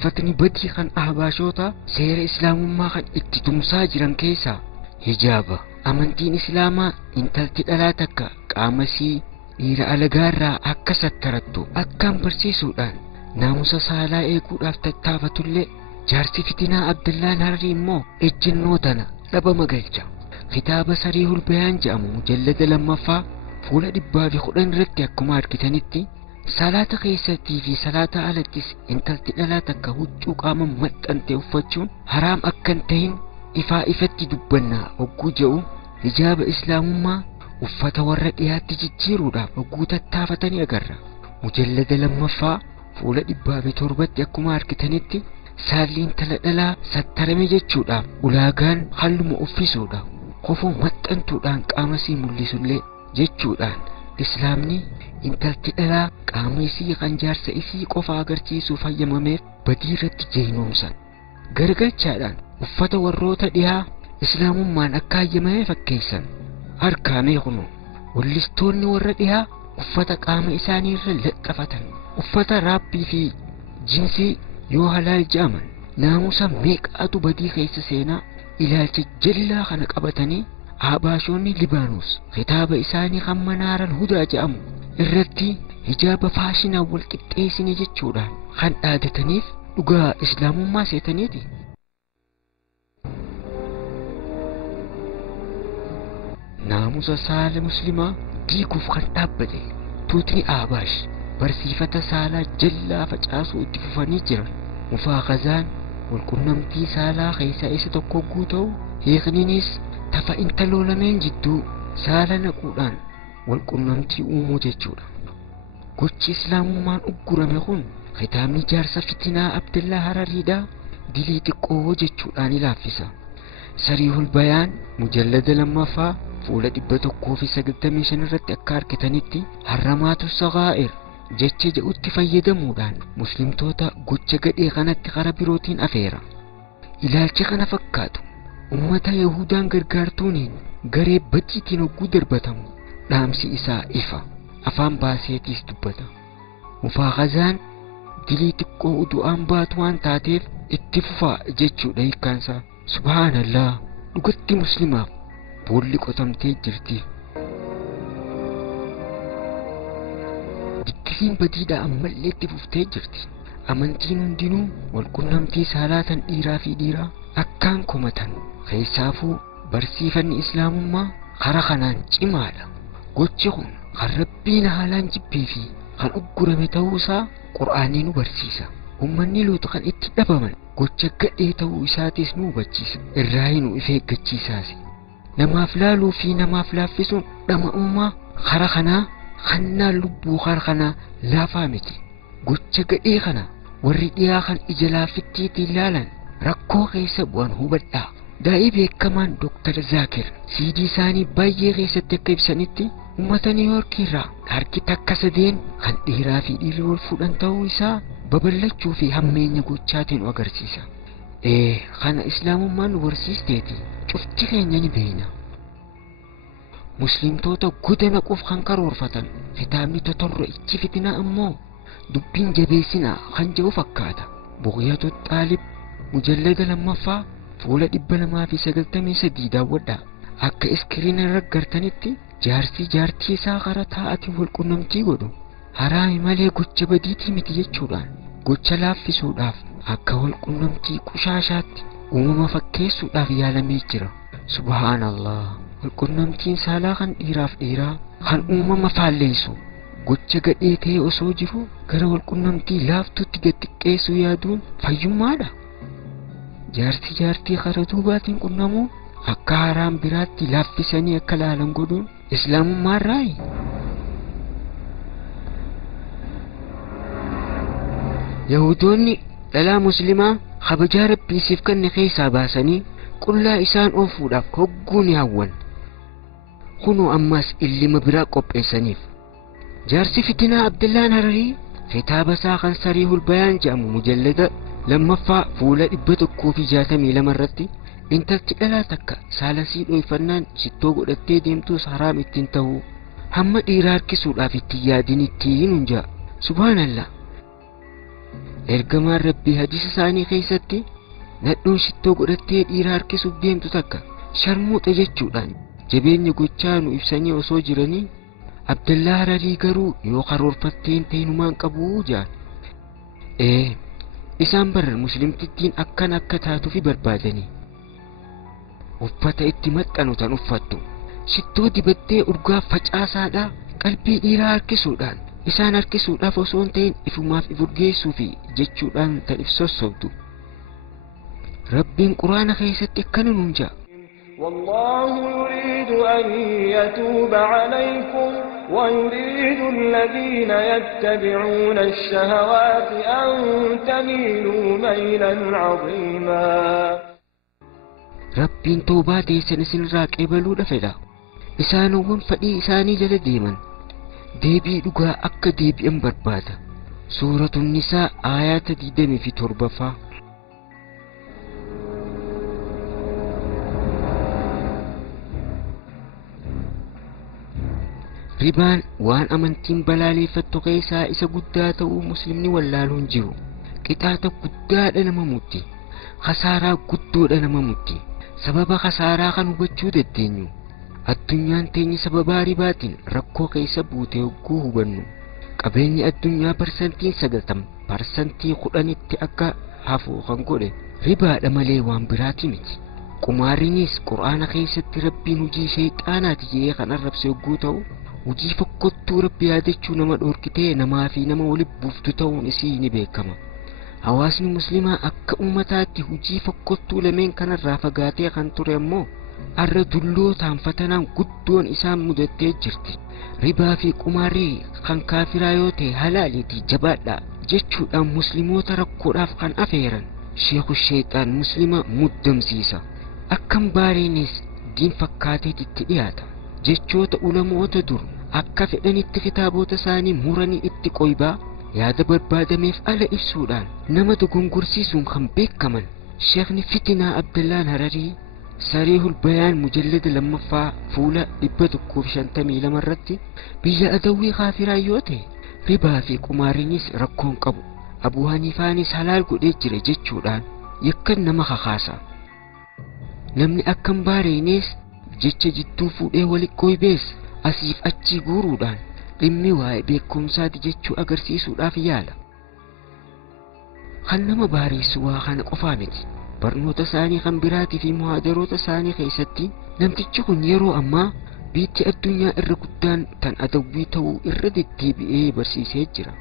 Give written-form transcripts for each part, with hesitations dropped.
sifatni badii kan ahbaashoota seera islaamummaa kan itti tumsaa jiran keessaa hijaaba. Amantiin islaamaa intalti dhalaa takka qaamasii dhiira alagaarraa akka sattarattu akkaan barsiisuudhaan naamusa saalaa eeguudhaaf tattaafatullee jaarsi fitinaa Abdullaan Hararii immoo ejjennoo tana dhabama galcha. Kitaaba Sariihul Bayaan jedhamu mujallada 2ffaa fuula 110 irratti akkuma argitanitti salaata keessattii fi salaata alattis intalti dhalaa takka huccuu qaama maxxante uffachuun haraam akka hin ta'in ifaa ifatti dubbannaa hogguu jedhu hijaaba islaamummaa uffata warra dhiyaatti jijjiiruudhaaf hogguu tattaafatanii agarra. Mujallada 2ffaa fuula 107tti akkuma argitanitti saalli intala dhalaa sattarame jechuudhaaf ulaagaan halluma uffisuudha. Kofoo maxxantuudhaan qaama isii mul'isullee jechuudhaan islaamni intalti dhalaa qaama isii kan jaarsa isii qofa agarsiisuuf hayyamameef badii irratti jeynoomsan. Gargalchaadhaan uffata warroota dhiyaa islaamummaan akka hayyamame fakkeessan. Harkaamee kunu wallistoonni warra dhiyaa uffata qaama isaanii irra laxxafatan, uffata raapbii fi jinsii yoo halaal jedhaman naamusa meeqaatu badii keessa seenaa. Ilaalcha jallaa kana qabatanii ahbaashoonni Libaanos kitaaba isaanii kan Manaaral Hudaa jedhamu irratti hijaaba faashinaa wal qixxeessine jechuudhaan kan dhaadataniif dhugaa islaamummaa seetaniiti. Naamusa saala muslimaa diiguuf kan dhaabbate tuutni ahbaash barsiifata saalaa jallaa facaasuu itti fufanii jiran. Mufaaqazaan walqunnamtii saalaa keessaa isa tokko guuta'u hiikniinis tafa intaloo lameen jidduu saala naquudhaan walqunnamtii uumuu jechuudha. Gochi islaamummaan uggurame kun kitaabni jaarsa fitinaa Abdullaa Harariidhaa dilii xiqqoo jechuudhaan ilaaffisa. Sariihul Bayaan mujallada 2ffaa fuula 195 irratti akka argitanitti harramaatu sagaa'ir jecha jedhutti fayyadamuudhaan muslimtoota gocha gadhee kanatti karaa birootiin afeera. Ilaalcha kana fakkaatu ummata Yahudaan gargaartuuniin garee badiitiin hogguu darbatamu dhaamsi isaa ifa afaan baaseetiis dubbata. Mufaaqazaan dilii xiqqoo udu'aan baatu waan taateef itti fufaa jechuudha hiikkaansaa. Subhaanallah, dhugatti muslimaaf boolli qotamtee jirti. Bittiin badiidha ammallee itti fuftee jirti. Amantiin hundinuu walqunnamtii saalaa tan dhiiraa fi dhiiraa akkaan komatan. Keessaafuu barsiifanni islaamummaa karaa kanaan cimaadha. Gochi kun kan rabbiin haalaan jibbee fi kan uggurame ta'uusaa Qur'aanii nu barsiisa. Ummanni Luut kan itti dhabaman gocha gadhee ta'uu isaatis nu hubachiisa. Irraa nu of eeggachiisaas. Namaaf laaluu fi namaaf laaffisuun dhama'ummaa karaa kanaa kannaan lubbuu karaa kanaa laafaa miti. Gocha gadhee kana warri dhiyaa kan ija laaffittiitiin ilaalan rakkoo keessa bu'an hubadhaa. Daa'ii beekamaan Dr. Zaakir siidii isaanii baay'ee keessatti akka ibsanitti uummata Niiwuyoork irraa harki takka sadeen kan dhiiraa fi dhiirri wal fuudhan ta'uu isaa babal'achuu fi hammeenya gochaatiin agarsiisa. Kana islaamummaan nu barsiisteeti cufti keenya ni beekna. Muslimtoota godana qof kan karoorfatan kitaabni totorro ichi fitinaa immoo dubbiin jabeessinaa kan jedhu fakkaata. Buqiyatu Xaalib mujallada 2ffaa fuula 293 daawwadhaa. Akka iskiriina irra gartanitti jaarsi jaartii isaa karaa taa'atiin walqunnamtii godhu haraami malee gocha badiitii miti jechuudhaan gocha laaffisuudhaaf akka walqunnamtii qushaashaatti uumama fakkeessuudhaaf yaalamee jira. Subhaanallah, walqunnamtiin saalaa kan dhiiraaf dhiiraa kan uumama faalleessu gocha gadhee ta'e osoo jiru gara walqunnamtii laaftuutti gad xiqqeessuu yaaduun fayyummaadha. Jaarsi jaartii karaa duubaatiin qunnamuu akka haraam biraatti laaffisanii akka laalan godhuun islaamummaan raayi. Yahudoonni dhalaa muslimaa kabajaa rabbiisiif kenne keessaa baasanii qullaa isaan oofuudhaaf hogguu ni hawwan. Kunoo ammas illima biraa qopheessaniif. Jaarsi fitinaa Abdullaan Hararii kitaaba isaa kan Sariihul Bayaan jedhamu mujallada 2ffaa fuula 162 irratti intalti dhalaa takka saalasii dhoofannaan shittoo godhattee deemtus haraam ittiin ta'uu hamma dhiiraa harkisuudhaaf itti yaadin ittiin hunjaa. Subhaanallah. ergamaan rabbii hadiisa isaanii keessatti nadhuun shittoo godhattee dhiira harkisuuf deemtu takka sharmuuxa jechuudhaan jabeenya gochaa nu ibsanii osoo jiranii Abdallaa Hararii garuu yoo karoorfatteen teenumaan qabuu jaan. Isaan baran muslimtittiin akkan akka taatuufi barbaadanii uffata itti maxxanu tan uffattu shittoo dibattee urgaa facaasaadhaa qalbii dhiiraa harkisuudhaan isaan harkisuudhaaf osoo hin ta'in ifumaaf ifurgeessuufi jechuudhaan tan ibsossobdu. Rabbiin quraana keessatti akkana nuun ja'a. والله يريد أن يتوب عليكم ويريد الذين يتبعون الشهوات أن تميلوا ميلا عظيما. ربين توبة تيسن سنراك إبلو دفدا إسانوهم فدي إساني جل ديما ديبي لغا أكا ديبي أمبربادا. سورة النساء آيات ديدمي في تربفا. ribaan waan amantiin balaaleffattu keessaa isa guddaa ta'uu muslimni wallaaluun jiru qixaata guddaadha nama mutti khasaaraa guddoodha nama mutti sababa khasaaraa kan hubachuu dandeenyu addunyaan teenya sababa ribaatiin rakkoo keessa buutee hogguu hubannu qabeenyi addunyaa parsantiin 10% akka hafu kan godhe ribaadha malee waan biraati miti. Qumaariinis quraana keessatti rabbiin hojii shayxaanaati jedhee kan arrabse hogguu ta'u hojii fokkottuu rabbi yaadachuu nama dhorkitee namaa fi nama walitti buuftu ta'uun isii ni beekama. Hawaasni muslimaa akka ummataatti hojii fokkottuu lameen kanarraa fagaatee kan ture ammoo arra dullootaan fatanaan guddoon isaan mudattee jirti. Ribaa fi qumaarrii kan kaafiraa yoo ta'e halaaliitii jabaadha jechuudhaan muslimoota rakkoodhaaf kan afeeran sheekhu shayxaan muslima muddamsiisa. Akkam baariinis diin fakkaateetitti dhiyaata. Jechoota ulamoota dur akka fedhanitti kitaabota isaanii muranii itti qoybaa yaada barbaadameef ala ibsuudhaan nama dogongorsiisuun kan beekaman Sheekni Fitinaa Abdallaan Hararii Sariihul Bayaan mujallada lammaffaa fuula 152 irratti biyya adawwii kaafiraa yoo ta'e ribaa fi qumaariinis rakkoon qabu Abuu Haniifaanis halaal godhee jira jechuudhaan yakkan nama kakaasa. Namni akkam baareenis jecha jidduu fuudhee walitti qoybees asiif achi guuruudhaan dhimmi waa'ee beekumsaati jechuu agarsiisuudhaaf yaala. Kan nama baareessu waa kana qofaa miti. Barnoota isaanii kan biraatii fi muhaadaroota isaanii keessatti namtichi kun yeroo ammaa biitti addunyaa irra guddaan tan adawwii ta'uu irra deddeebi'ee barsiisee jira.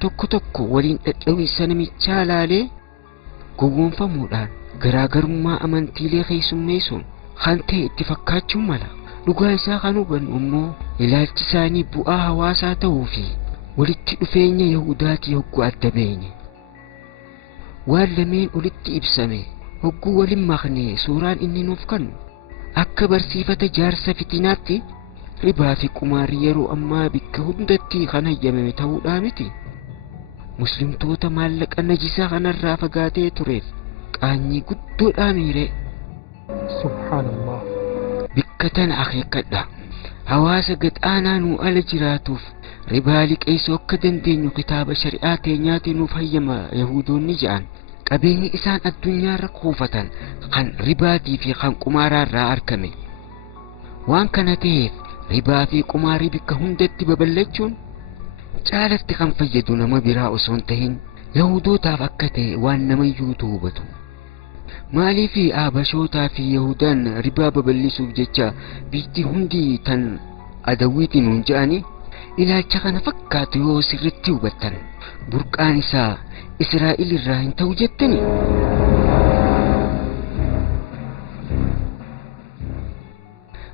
Tokko tokko waliin dhadhawiinsa namichaa laalee gowwoomfamuudhaan garaagarummaa amantiilee keessummeessuun kan ta'e itti fakkaachuun mala. Dhugaa isaa kan hubannu immoo ilaalchi isaanii bu'aa hawaasaa ta'uu fi walitti dhufeenya Yahudaatii hogguu adda beenye. Waan lameen olitti ibsame hogguu waliin maknee suuraan inni nuuf kennu akka barsiifata jaarsa fitinaatti ribaa fi qumaarrii yeroo ammaa bakka hundatti kan hayyamame ta'uudhaa miti. Muslimtoota maallaqa najisaa kanarraa fagaatee tureef qaanyii guddoodhaa miire. Subhaanallah. Bakka tana akeekkadha. Hawaasa gadhaanaa nuu ala jiraatuuf ribaa liqeessuu akka dandeenyu kitaaba shari'aa teenyaatiin nuuf hayyama Yahudoonni jedhan. Qabeenyi isaan addunyaarra kuufatan kan ribaatii fi kan qumaaraarraa argame. Waan kana ta'eef ribaa fi qumaarii bakka hundatti babal'achuun caalatti kan fayyadu nama biraa osoo hin ta'in Yahudootaaf akka ta'e waan namayyuutu hubatu. Maaliif Habashootaa fi Yahudaan ribaa babal'isuuf jecha biyyi hundi tan adawwiitiin nuun jedhani ilaalcha kana fakkaatu yoo sirriitti hubattan burqaan isaa Israa'el irraa hin ta'u jettani.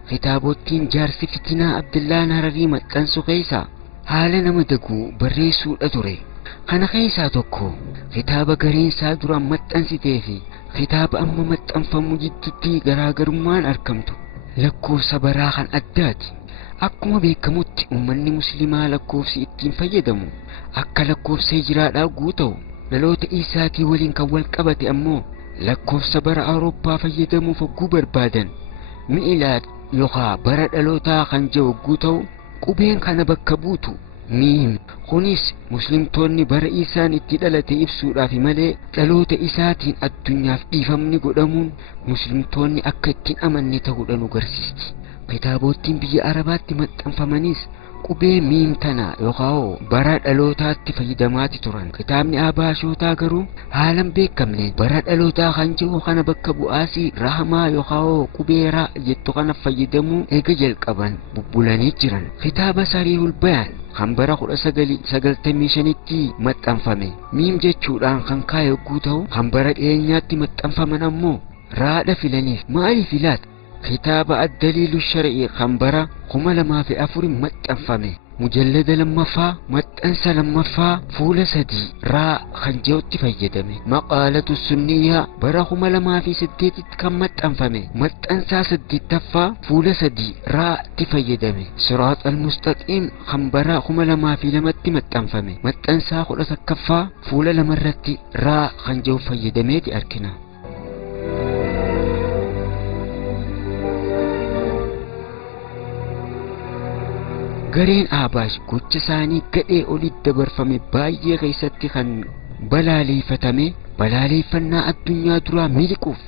Kitaabottiin jaarsi Fitinaa Abdallaan Hararii maxxansu keessaa haala nama daguu barreessuudha ture. Kana keessaa tokko kitaaba gareensaa duraan maxxansitee fi kitaaba amma maxxanfamu jidduutti garaagarummaan argamtu lakkoofsa baraa kan addaati. Akkuma beekamutti uummanni muslimaa lakkoofsi ittiin fayyadamu akka lakkoofsa hijiraadhaa guuta'u dhaloota isaatii waliin kan wal qabate ammoo lakkoofsa bara Awurooppaa fayyadamuuf hogguu barbaadan mi'ilaad yookaan bara dhalootaa kan jiru hogguu ta'u qubeen kana bakka buutu miim kunis muslimtoonni bara isaan itti dhalate ibsuudhaaf malee dhaloota isaatiin addunyaaf dhiifamni godhamuun muslimtoonni akka ittiin amanne ta'uudhaan agarsiisti. Kitaabottiin biyya arabaatti maxxanfamanis qubee miim tana yookaan bara dhalootaatti fayyadamaati turan. Kitaabni Abaashootaa garuu haalan beekamne bara dhalootaa kan jiru kana bakka bu'aasii rahamaa yookaan qubee ra jettu kana fayyadamuu eega jalqaban bubbulanii jiran. Kitaaba Sariihul Bayaan kan bara 1995tti maxxanfame miim jechuudhaan kan kaa'e yogguu ta'u kan bara dhiyeenyaatti maxxanfaman ammoo raadha filaniif maaliif ilaata? kitaaba Ad-Daliilu Shar'ii kan bara 2004 maxxanfame mujallada lammaffaa maxxansa lammaffaa fuula 3 raa kan jedhutti fayyadame. Maqaalatu Sunniyyaa bara 2008tti kan maxxanfame maxxansaa 8ffaa fuula 3 raatti fayyadame. Siraax al-Mustaqiim kan bara 2002tti maxxanfame maxxansaa 11ffaa fuula 2 irratti raa kan jedhu fayyadameeti arkina. Gareen Abaash gocha isaanii gadhee olitti dabarfame baay'ee keessatti kan balaaleeffannaa addunyaa duraa miliquuf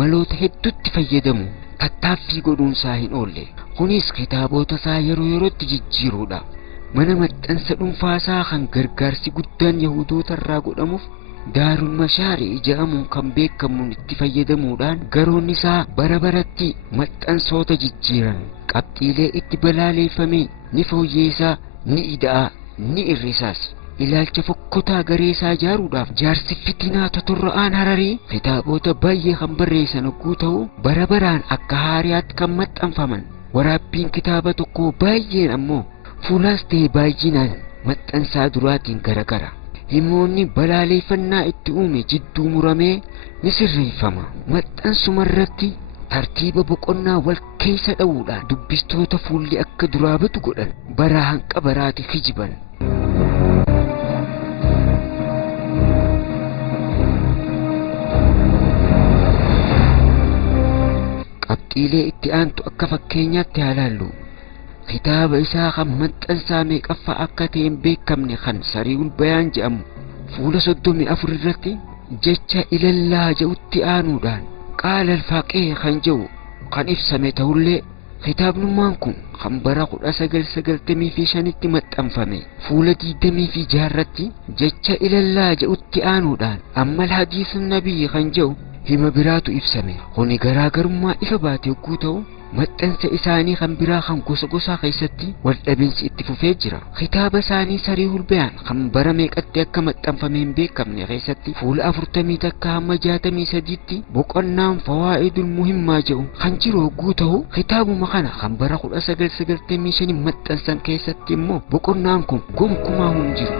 maloota hedduutti fayyadamu tattaaffii godhuunsaa hin oolle. Kunis kitaabota isaa yeroo yerootti jijjiiruudha. Mana maxxansa dhuunfaasaa kan gargaarsi guddaan Yahudoota irraa godhamuuf Daarul Mashaarii jedhamuun kan beekamuun itti fayyadamuudhaan garoonni isaa bara baratti maxxansoota jijjiiran. Qabxiilee itti balaaleeffame ni fooyyeessaa, ni ida'a, ni irrisaas. Ilaalcha fokkotaa garee isaa ijaaruudhaaf jaarsi fitinaa totorra'aan Hararii kitaabota baay'ee kan barreessan yogguu ta'u bara baraan akka haariyaatti kan maxxanfaman. Waraabbiin kitaaba tokko baay'een ammoo fuulaas ta'e baay'inaan maxxansaa duraatiin garagara. Himoonni balaaleeffannaa itti uume jidduu muramee ni sirreeffama. Maxxansuma irratti tartiiba boqonnaa wal keessa dha'uudhaan dubbistoota fuulli akka duraa batu godhan bara hanqa baraati hijiban. Qabxiilee itti aantu akka fakkeenyaatti haa ilaallu. Kitaaba isaa kan maxxansaa meeqaffaa akka ta'e hin beekamne kan Sariihul Bayaan jedhamu fuula 34 irratti jecha ilallaa jedhutti aanuudhaan qaala al-faqih kan jedhu kan ibsame ta'ullee kitaabnummaan kun kan bara 1995tti maxxanfame fuula 26 irratti jecha ilallaa jedhutti aanuudhaan amma al-hadiisun nabii kan jedhu hima biraatu ibsame. Kuni garaagarummaa ifa baate yogguu ta'u maxxansa isaanii kan biraa kan gosa gosaa keessatti wal dhabinsi itti fufee jira. Kitaaba isaanii Sariihul Bayaan kan bara meeqatti akka maxxanfame hin beekamne keessatti fuula 40 takka hamma 63tti boqonnaan fawaa'idul muhimmaa jedhu kan jiru yogguu ta'u kitaabuma kana kan bara 1995 maxxansan keessatti immoo boqonnaan kun gonkumaa hin jiru.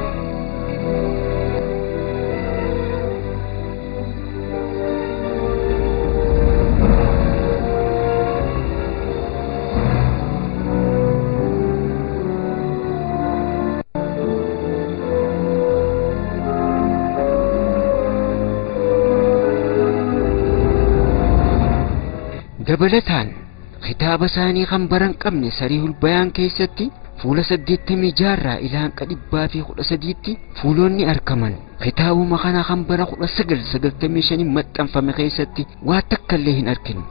Dabalataan kitaaba isaanii kan baran qabne Sariihul Bayaan keessatti fuula 86 irraa ilaa hanqa 113tti fuulonni argaman. Kitaabuma kana kan bara 1995 maxxanfame keessatti waa takka illee hin arginu.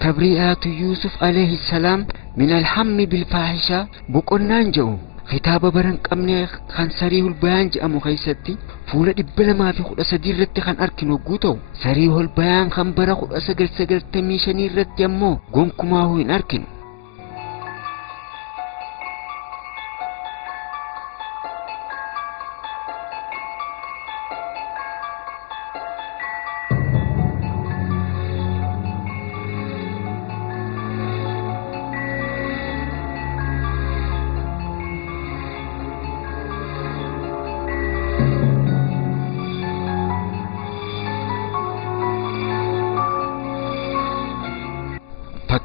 تبرئة يوسف عليه السلام من الهم بالفاحشة بقنان جو كتاب برن قمني خان Sariihul Bayaan jedhamu keessatti fuula 213 irratti kan arginu guutuu Sariihul Bayaan kan bara 1995 irratti ammoo gonkumaa hin arginu.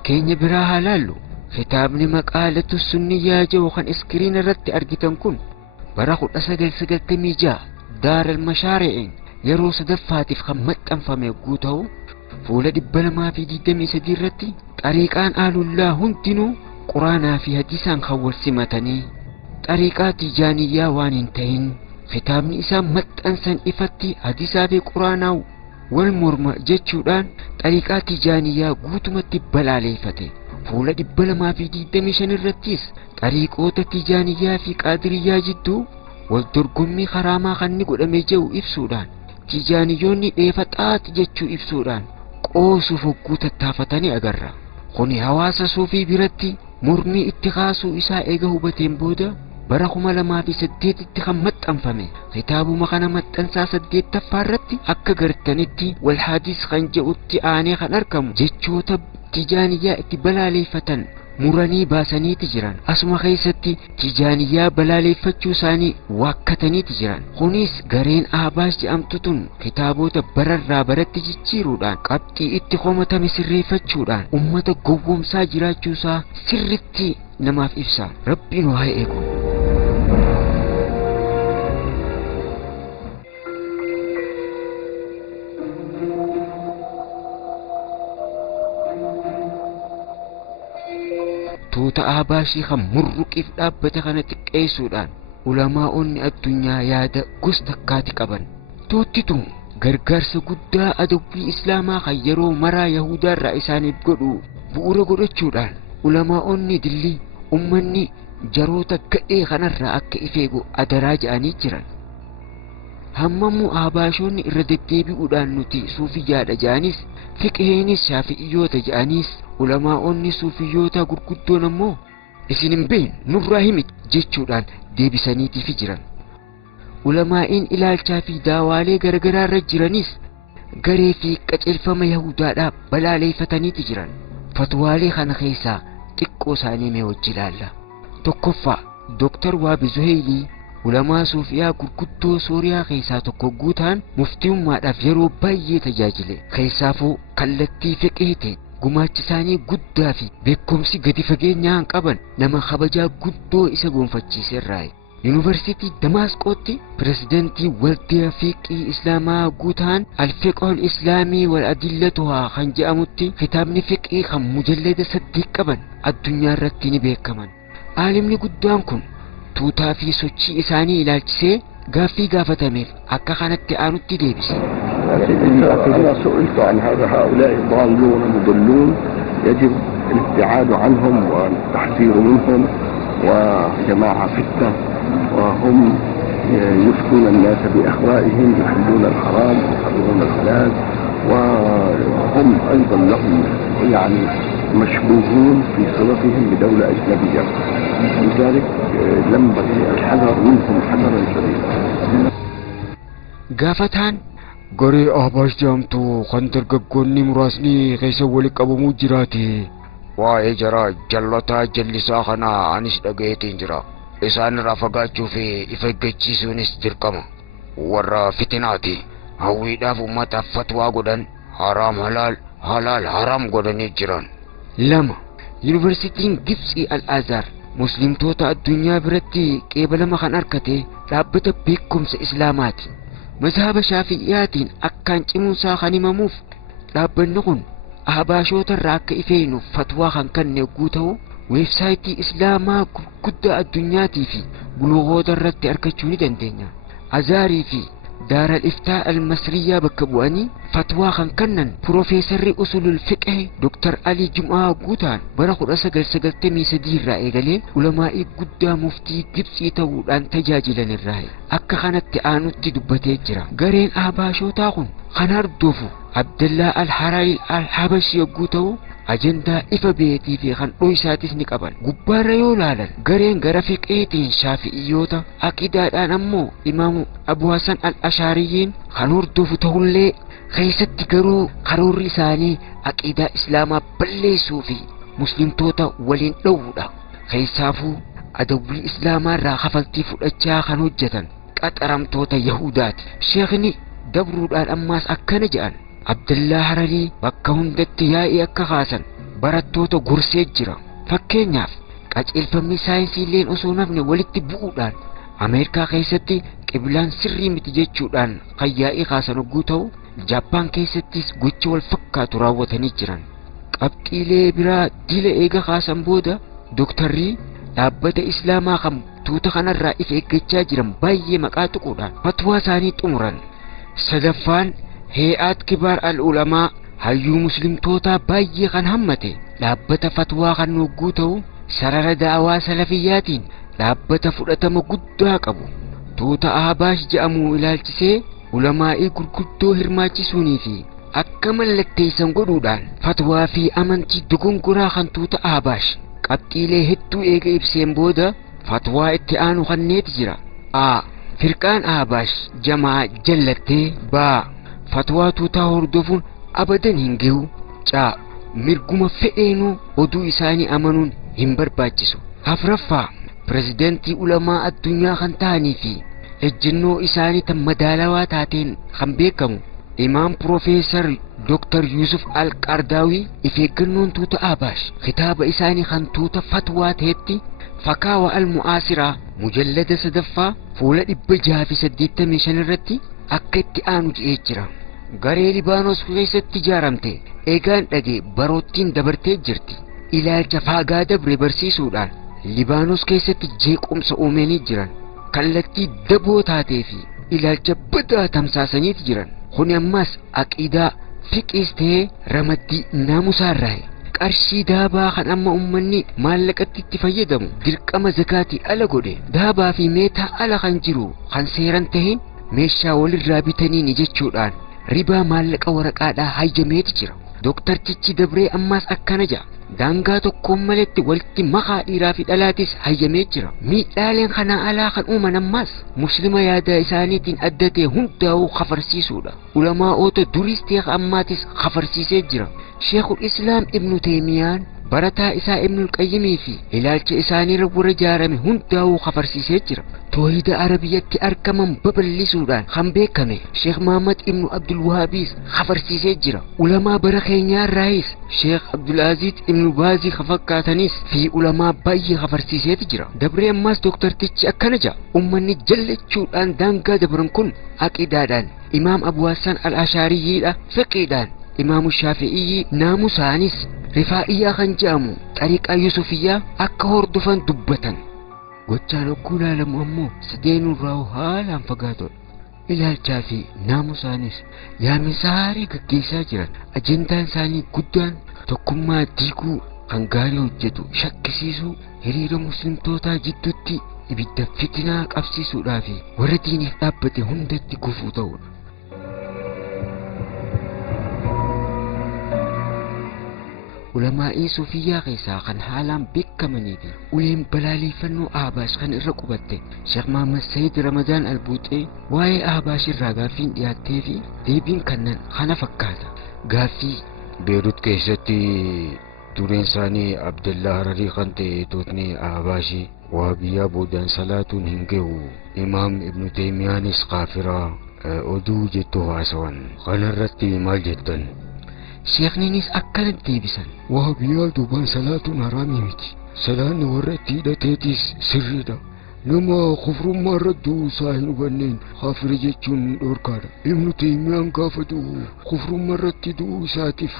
fakkeenya biraa haa laallu. Kitaabni maqaalatu sunniyyaa jedhu kan iskiriin irratti argitan kun bara 1996 Daaral Mashaari'iin yeroo sadaffaatiif kan maxxanfame yogguu ta'u, fuula 223 irratti xariiqaan aalullaa hundinuu quraanaa fi hadiisaan kan wal simatanii xariiqaa tijaaniyyaa waan hin ta'in kitaabni isaan maxxansan ifatti hadiisaa fi quraanaa wal morma jechuudhaan xariiqaa tijaaniyyaa guutumatti balaaleeffate. Fuula 225 irrattis xariiqoota tijaaniyyaa fi qaadiriyyaa jidduu wal dorgommii karaamaa kan ni godhame jiru ibsuudhaan tijaaniyyoonni dheefa xaaxi jechuu ibsuudhaan qoosuuf hogguu tattaafatanii agarra. Kuni hawaasa suufii biratti mormii itti kaasuu isaa eega hubateen booda bara 2008tti kan maxxanfame kitaabuma kana maxxansaa 8ffaa irratti akka gartanitti wal hadiis kan jedhutti aanee kan argamu jechoota tijaaniyyaa itti balaaleeffatan muranii baasaniiti jiran. Asuma keessatti tijaaniyyaa balaaleeffachuu isaanii waakkataniiti jiran. Kunis gareen Ahbaash jedhamtu tun kitaabota bararraa baratti jijjiiruudhaan qabxii itti qomatame sirreeffachuudhaan ummata gowwoomsaa jiraachuusaa sirritti namaaf ibsa. Rabbiin waa eegu. Tuuta Ahbaashii kan murruqiif dhaabbata kana xiqqeessuudhaan ulamaa'onni addunyaa yaada gosa takkaati qaban. Tuutti tun gargaarsa guddaa adawwii islaamaa kan yeroo maraa Yahudaarraa isaaniif godhu bu'uura godhachuudhaan ulamaa'onni dilli ummanni jaroota gadhee kanarraa akka ifeegu adaraa jedhanii jiran. Hammamuu Ahbaashonni irra deddeebi'uudhaan nuti suufiyyaadha jedhanis fiqheenis shaafi'iyyoota jedhanis ulamaa'onni suufiyyoota gurguddoon ammoo isin hin beekne nurraa himi jechuudhaan deebisaniitiif jiran. Ulamaa'iin ilaalchaa fi daawaalee garagaraarra jiranis garee fi qaceelfama Yahudaadhaa balaaleeffataniiti jiran. Fatwaalee kana keessaa xiqqoo isaanii mee wajji ilaalla. Tokkoffaa Dr. Waabi Zuheylii ulamaa suufiyaa gurguddoo Sooriyaa keessaa tokko guutaan muftiummaadhaaf yeroo baay'ee tajaajile. Keessaafuu kallattii fiqheetiin gumaachi isaanii guddaa fi beekumsi gadi fageenyaan qaban nama kabajaa guddoo isa gonfachiiserraayi. Yuunivarsiitii Damaasqootti pirezidantii waldaa fiqhii islaamaa guutaan alfiqhul islaamii wal adillatuhaa kan jedhamutti kitaabni fiqhii kan mujallada 8 qaban addunyaa irratti ni beekaman. Aalimni guddaan kun tuutaa fi sochii isaanii ilaalchisee gaaffii gaafatameef akka kanatti aanutti deebise. إذا سئلت عن هؤلاء ضالون مضلون يجب الابتعاد عنهم والتحذير منهم، وجماعة فتنة وهم يفتون الناس بأهوائهم، يحلون الحرام ويحرمون الحلال، وهم أيضا لهم يعني مشبوهون في صلتهم بدولة أجنبية، لذلك ينبغي الحذر منهم حذرا شديدا. قافتان قري أهباش جامتو خندر ققوني مراسني خيسا ولك أبو مجراتي waa'ee jara jallotaa jallisaa kanaa anis dhagayeetiin jira. Isaan irraa fagaachuu fi ifa eeggachiisuunis dirqama. Warra fitinaati hawwiidhaaf uummataaf fatwaa godhan haraam halaal halaal haraam godhanii jiran. Lama Yuunivarsiitiin Gibsii Al-Azhar muslimtoota addunyaa biratti qeebalama kan argate dhaabbata beekumsa islaamaati. Mazhaba Shaafi'iyaatiin akkaan cimuusaa kan himamuuf dhaabbanni kun Ahbaashoota irraa akka ifeenuuf fatwaa kan kenne yogguu ta'u weebsaayitii islaamaa gurguddaa addunyaatii fi buloogoota irratti argachuu ni dandeenya. Azaarii fi Daaral Iftaa Al-Masriyyaa bakka bu'anii fatwaa kan kennan Piroofeesarri Usulul Fiqh Dr. Ali Jum'aa guutaan bara 1993 irraa eegalee ulamaa'ii guddaa muftii Gibsii ta'uudhaan tajaajilan irraa akka kanatti aanutti dubbatee jira. Gareen Ahbaashootaa kun kan hordoofu Abdullah Al-Harayi Al-Habashi yogguu ta'u ajandaa ifa beetii fi kan dho'isaatis ni qaban. Gubbaarra yoo laalan gareen gara fiqheetiin Shaafi'iyyoota, aqidaadhaan ammoo Imaamu Abu Hasan Al-Ashaariyyiin kan hordofu ta'ullee keessatti garuu karoorri isaanii aqidaa islaamaa balleessuu fi muslimtoota waliin dhowwuudha. Keessaafuu adawwii islaamaa irraa kafaltii fudhachaa kan hojjetan qaxaramtoota Yahudaati. Sheekni dabruudhaan ammaas akkana jedhan. Abdallaa Hararii bakka hundatti yaa'ii akka kaasan barattoota gorsee jira. Fakkeenyaaf qajeelfamni saayinsiilleen osoo nafne walitti bu'uudhaan Ameerikaa keessatti qiblaan sirrii miti jechuudhaan kan yaa'ii kaasan hogguu ta'u, Jaappaan keessattis gocha wal fakkaatu raawwatanii jiran. Qabxiilee biraa dila eega kaasan booda Dooktarri dhaabbata Islaamaa kan tuuta kanarraa if eeggachaa jiran baay'ee maqaa tuquudhaan fatwaa isaanii xumuran. Sadaffaan Hee'aat Kibaar al-Ulamaa hayyuu muslimtootaa baay'ee kan hammate dhaabbata fatwaa kan hogguu ta'u, sarara daawaa salafiyyaatiin dhaabbata fudhatama guddaa qabu. Tuuta Ahbaash jedhamu ilaalchisee ulamaa'ii gurguddoo hirmaachisuunii fi akka mallatteessan godhuudhaan fatwaa fi amantii dogongoraa kan tuuta Ahbaash qabxiilee hedduu eega ibseen booda fatwaa itti aanu kanneeti jira. A. Firqaan Ahbaash jamaa jallattee. B. Fatwaa tuutaa hordofuun abadan hin gahu. C. Mirguma fedheenuu oduu isaanii amanuun hin barbaachisu. Afraffaa Pirezidantii ulamaa addunyaa kan ta'anii fi ejjennoo isaanii tan madaalawaa taateen kan beekamu Imaam Profeesar Dr. Yusuf Al-Qardaawii if eeggannoon tuuta Ahbaash kitaaba isaanii kan tuuta fatwaa ta'etti Fakaawa Al-Mu'aasiraa mujallada sadaffaa fuula 685 irratti akka itti aanu jedhee jira. Garee Libaanos keessatti ijaaramte eegaan dhage baroottiin dabartee jirti. Ilaalcha faagaa dabre barsiisuudhaan Libaanos keessatti jeequmsa uumanii jiran kallattii daboo taatee fi ilaalcha badaa tamsaasaniiti jiran. Kuni ammas aqiidaa fiqiis ta'ee ramaddii naamusaarraa qarshii daabaa kan amma ummanni maallaqatti itti fayyadamu dirqama zakaatii ala godhe daabaa fi meetaa ala kan jiru kan seeran tahin meeshaa walirraa bitanii jechuudhaan ribaa maallaqa waraqaadhaa hayyameeti jira. Dooktartichi dabree ammas akkana jedha. Daangaa tokkoon maletti walitti makaa dhiiraa fi dhalaatis hayyamee jira. Miidhaaleen kanaa alaa kan uuman ammas muslima yaada isaaniitiin adda ta'e hundaa'uu kafarsiisuudha. Ulamaa'oota duriis ta'e ammaatis kafarsiisee jira. Sheekul Islaam Ibnu Teemiyaan barataa isaa Ibnul Qayyimii fi ilaalcha isaanii warra ijaarame hundaa'uu kafarsiisee jira. Toohida Arabiyyatti argaman babal'isuudhaan kan beekame Sheekh Muhammad Ibnu Abdul Wahaabiis kafarsiisee jira. Ulamaa bara keenyaa irraayis Sheekh Abdul Aziz Ibnu Baazii fakkaatanis fi ulamaa baay'ee kafarsiiseeti jira. Dabree ammas dooktartichi akkana jedha. Ummanni jallachuudhaan daangaa dabran kun aqiidaadhaan Imaam Abu Hassan Al-Ashaariyyiidha, fiqiidhaan Imaamu Shaafi'ii naamusaanis Rifaa'iyyaa kan jedhamu xariiqaa Yusufiyyaa akka hordofan dubbatan. Gochaan hogguu ilaalamu ammoo sadeenurraa haalaan fagaatoodha. Ilaalchaa fi naamusaanis yaamisaarii gaggeessaa jiran. Ajendaan isaanii guddaan tokkummaa diiguu, kan gaarii hojjetu shakkisiisuu, hiriira muslimtootaa jidduutti ibidda fitinaa qabsiisuudhaa fi warra diiniif dhaabbate hundatti gufuu ta'uudha. Ulamaa'ii Suufiyyaa keessaa kan haalaan beekamanii fi uleen balaaleffannoo Ahbaash kan irra qubatte Sheekh Muhammad Sayyid Ramadaan Albuuxee waa'ee Ahbaash irraa gaaffiin dhiyaattee fi deebiin kannan kana fakkaata. Gaaffii Beerut keessatti dureen isaanii Abdallaa Hararii kan ta'e tuutni Ahbaashii wahabiyyaa boodaan salaatuun hin gahu. Imaam Ibnu Teemiyaanis kaafiraa oduu jettuu haasawan. Kanarratti maal jettan? Sheekniinis akkana deebisan. Wahabiyyaa duubaan salaatuun haraamii miti. Salaanni warra itti hidhateetis sirriidha. Nama kufrummaa irra du'uu isaa hin hubanneen kaafira jechuun dhorkaadha. Ibnu Teemiyaan gaafa du'u kufrummaa irratti du'uu isaatiif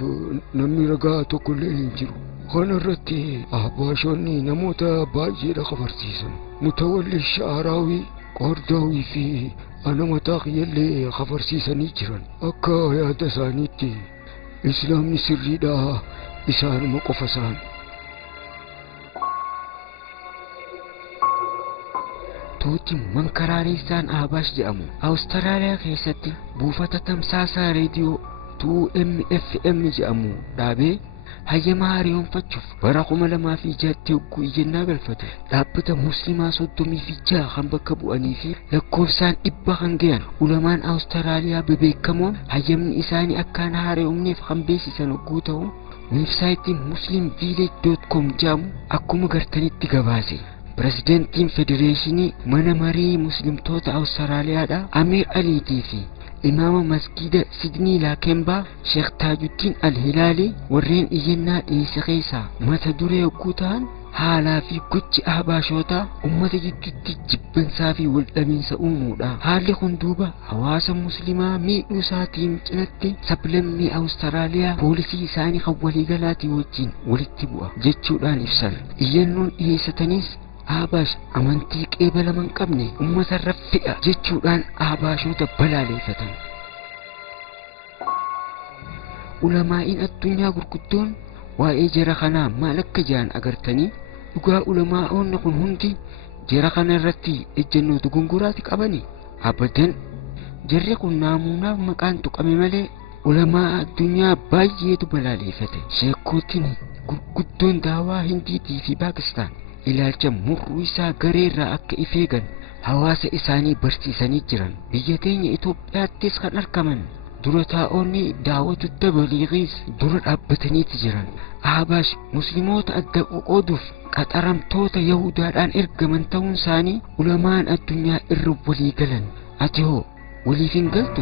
namni ragaa tokkollee hin jiru. Kana irratti Ahbaashonni namoota baay'eedha kafarsiisan. Mutawalli Sha'araawii, Qardaawii fi ana mataa kiyyallee kafarsiisanii jiran. Akka yaada isaaniitti Islaamni sirriidha, isaanuma qofa isaan. Tuuti Mankaraareessaan Ahbaash jedhamu Awustiraaliyaa keessatti buufata tamsaasaa reediyoo 2MFM jedhamu dhaabee hayyama hariyoonfachuuf bara 2006 hogguu iyyannaa galfate. Dhaabbata muslimaa 36 kan bakka bu'anii fi lakkoofsaan 100 kan gahan ulamaan Awustiraaliyaa bebeekamoon hayyamni isaanii akkaan hariyoomneef kan beeksisan hogguu ta'u weebsaayitiin muslimvillage.com jedhamu akkuma gartanitti gabaase. Pirezidantiin Federeeshinii mana marii muslimtoota Awustiraaliyaadha Amiir Aliitii fi imaama masgida Sidnii Laakembaa Sheekh Taajuddin Al-Hilaali warreen iyyannaa dhiyeesse keessaa mata duree yogguu ta'an haalaa fi gochi ahbaashootaa ummata gidduutti jibbansaa fi waldhabiinsa uumuudha. Haalli kun duuba hawaasa muslimaa miidhuu isaatiin cinatti sablammii Awustiraaliyaa poolisii isaanii kan waliigalaatii wajjin walitti bu'a jechuudhaan ibsan. Iyyannoon dhiyeessatanis ahbaash amantii qeebala hin qabne ummata irra fi'a jechuudhaan ahbaashoota balaaleeffatan. Ulamaa'iin addunyaa gurguddoon waa'ee jara kanaa maal akka jedhan agartanii? Dhugaa ulamaa'oonni kun hundi jara kana irratti ejjennoo dogongoraati qabani? Abadan. Jarri kun naamunaaf maqaan tuqame malee ulamaa addunyaa baay'eetu balaaleeffate. Sheekootiin gurguddoon daawaa Hindiitii fi Paakistaan ilaalcha murruu isaa gareerraa akka ifeegan hawaasa isaanii barsiisanii jiran. Biyya teenya Itoophiyaattis kan argaman dura taa'onni daawwatu tabaliiqiis dura dhaabbataniiti jiran. Ahbaash musliimoota adda qoqooduuf qaxaramtoota Yahudaadhaan ergaman ta'uun isaanii ulamaan addunyaa irra walii galan. Ati hoo waliif hin galtu?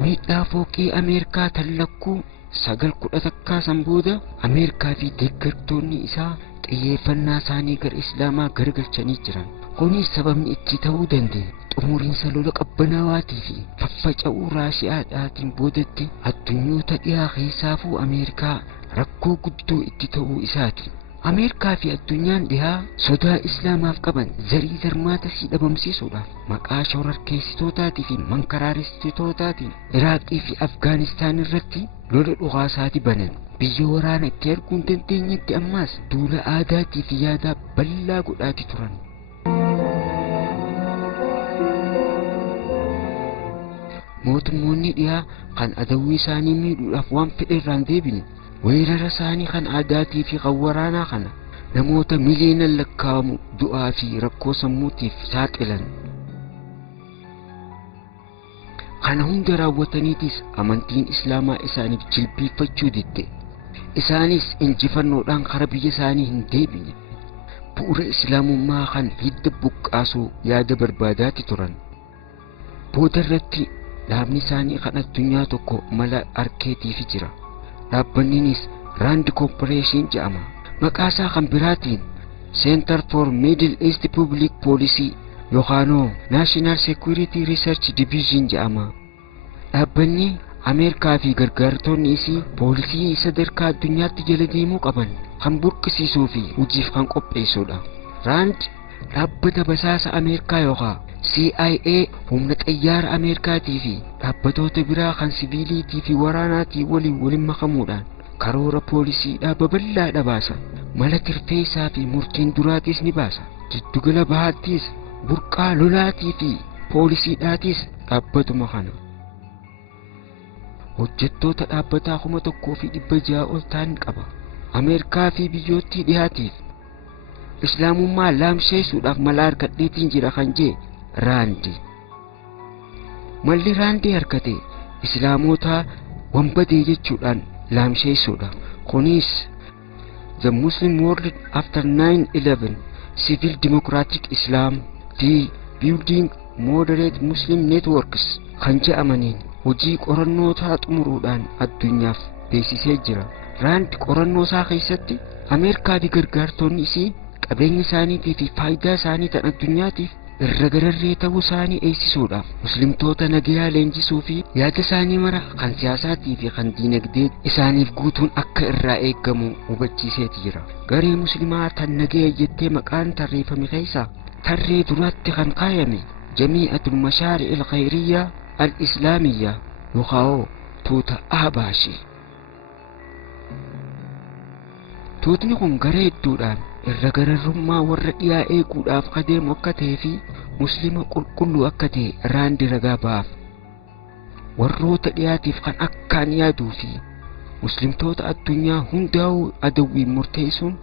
miidhaa fooqii Ameerikaa tallakkuu 911 booda Ameerikaa fi deeggartoonni isaa xiyyeeffannaa isaanii gara Islaamaa garagalchanii jiran. Kunis sababni itti ta'uu danda'e xumuriinsa lola qabbanaawaatii fi faffaca'uu Raashiyaadhaatiin boodatti addunyoota dhiyaa keessaafuu Ameerikaa rakkoo guddoo itti ta'uu isaati. Ameerikaa fi addunyaan dhihaa sodaa Islaamaaf qaban zarii zarmaata si dhabamsiisuudhaaf maqaa shororkeessitootaatii fi mankaraareessitootaatiin Iraaqii fi Afgaanistaan irratti lola dhukaasaatii banan. Biyya waraana itti arguun dandeenyetti ammaas duula aadaatii fi yaadaa bal'aa godhaati turan. Mootummoonni dhiyaa kan adawwii isaanii miidhuudhaaf waan fedhe irraan deebine weerara isaanii kan aadaatii fi kan waraanaa kana namoota miliyoonaan lakkaa'amu du'aa fi rakkoo sammuutiif saaxilan. Kana hunda raawwataniitis amantiin Islaamaa isaaniif jilbiifachuu didde. Isaanis injifannoodhaan kara biyya isaanii hin deebine. Bu'uura Islaamummaa kan hidda buqqaasuu yaada barbaadaati turan. Booda irratti dhaabni isaanii kan addunyaa tokko mala arkeetiif jira. Dhaabbanninis Rand Corporation jedhama. Maqaa isaa kan biraatiin Center for Middle East Public Policy yookaan National Security Research Division jedhama. Dhaabbanni Ameerikaa fi gargaartonni isii poolisii sadarkaa addunyaatti jala deemuu qaban kan burqisiisuu fi hojiif kan qopheessudha. Rand dhaabbata basaasa Ameerikaa yookaan CIA humna xayyaara Ameerikaatii fi dhaabbatoota biraa kan siviiliitii fi waraanaatii waliin makamuudhaan karoora poolisii babal'aa baasa. Mala tirfeessaa fi murtiin duraatis ni baasa. Jiddugala bahaattis burqaa lolaatii fi poolisiidhaatis dhaabbatuma kana. Hojjettoota dhaabbataa 1,600 ol ta'an qaba. Ameerikaa fi biyyoottii dhiyaatiif Islaamummaa laamsheessuudhaaf mala argadheetiin jira kan jee Raandi. Malli Raandi harkate Islaamota wambadee jechuudhaan laamsheessuudha. Kunis The Muslim World After 9/11 Civil Democratic Islam the Building Moderate Muslim Networks kan jedhamaniin hojii qorannootaa xumuruudhaan addunyaaf beeksisee jira. Raand qorannoo isaa keessatti Ameerikaa fi gargaartonni isii qabeenya isaaniitii fi faayidaa isaanii tan addunyaatiif irra gararree ta'uu isaanii eegsisuudhaaf muslimtoota nagayaa leenjisuu fi yaada isaanii mara kan siyaasaatii fi kan diinagdee isaaniif guutuun akka irraa eeggamu hubachiiseeti jira. Garee muslimaa tan nagaya jettee maqaan tarreeffame keessaa tarree duraatti kan kaayame Jamii'atul Mashaari'il Khayriyyaa Al-Islaamiyyaa yookaan tuuta Ahbaashi. Tuutni kun garee hedduudhaan irra gararrummaa warra dhiyaa eeguudhaaf kadeemu akka ta'ee fi muslima qulqulluu akka ta'e Raandi ragaa ba'aaf. Warroota dhiyaatiif kan akkaan yaaduu fi muslimtoota addunyaa hundaa'uu adawwiin murteessuun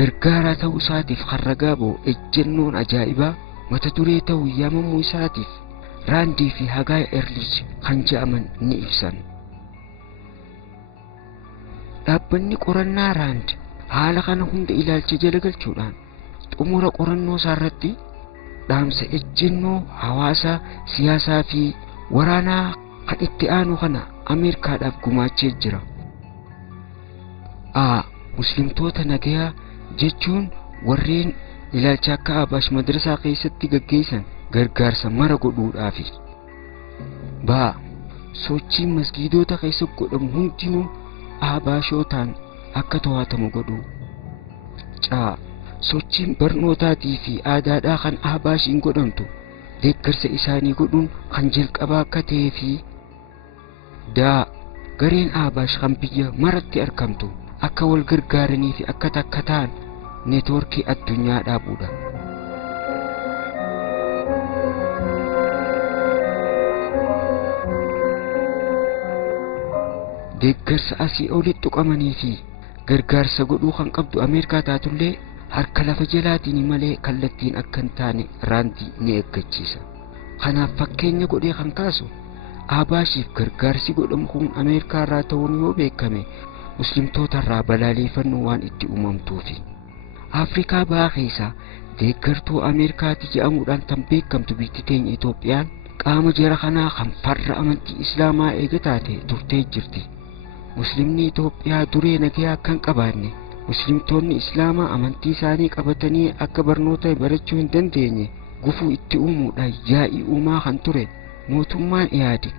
gargaaraa ta'uu isaatiif kan ragaa ba'u ejjennoon ajaa'ibaa mata duree ta'uu yaamamuu isaatiif Raandii fi Hagaay Erlich kan jedhaman ni ibsan. Dhaabbanni qorannaa Raand haala kana hunda ilaalcha jala galchuudhaan xumura qorannoo isaarratti dhaamsa ejjennoo hawaasa siyaasaa fi waraanaa kan itti aanu kana Ameerikaadhaaf gumaachee jira. Muslimtoota nagayaa jechuun warreen ilaalcha akka Abash madrasaa keessatti gaggeessan gargaarsa mara godhuudhaafi. Sochiin masgiidota keessa godhamu hundinuu Abashootaan akka to'atamu godhu. Sochiin barnootaatii fi aadaadhaa kan Abashiin godhamtu deeggarsa isaanii godhuun kan jalqabaa akka ta'ee fi gareen Abash kan biyya maratti argamtu akka wal gargaaranii fi akka takka ta'an neetwoorkii addunyaa dhaabuudha. Deeggarsa asii olitti tuqamanii fi gargaarsa godhuu kan qabdu Ameerikaa taatullee harka lafa jalaatiin malee kallattiin akka hin taane Raandii ni eeggachiisa. Kanaaf fakkeenya godhee kan kaasu Abashiif gargaarsi godhamu kun Ameerikaa irraa ta'uun yoo beekame muslimtoota irraa balaaleffannoo waan itti uumamtuufi. Afrikaa bahaa keessaa deeggartuu Ameerikaati jedhamuudhaan tan beekamtu biyyi teenya Itoophiyaan qaama jara kanaa kan farra amantii Islaamaa eega taate turtee jirti. Muslimni Itoophiyaa duree nagayaa kan qabaanne muslimtoonni Islaamaa amantii isaanii qabatanii akka barnoota barachuu hin dandeenye gufuu itti uumuudhaan yaa'ii uumaa kan ture mootummaan Iyaadi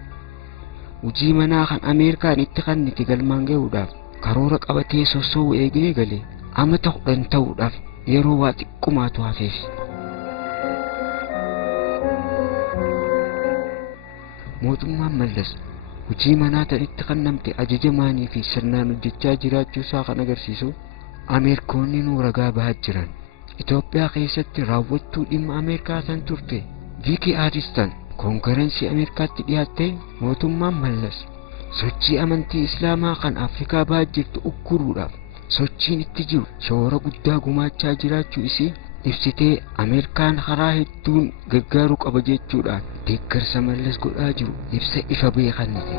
hojii manaa kan Ameerikaan itti kennite galmaan gahuudhaaf karoora qabatee sossoo'uu eegale amata 10 ta'uudhaaf yeroo waa xiqqaatu hafeef. Mootummaan Mallas hojii manaa tan itti kennamte ajajamaanii fi sirnaan hojjechaa jiraachuu isaa kan agarsiisu Ameerikoonni nu ragaa bahaa jiran. Itoophiyaa keessatti raawwattuu dhimma Ameerikaa san turte Viikii Aadistan koongarensii Ameerikaatti dhiyaattee mootummaan Mallas sochii amantii Islaamaa kan Afrikaa bahaa jirtu ugguruudhaaf sochiin itti jiru shoora guddaa gumaachaa jiraachuu isii ibsitee Ameerikaan karaa hedduun gargaaruu qaba jechuudhaan deeggarsa Mallas godhaa jiru ibsa ifa beekannite.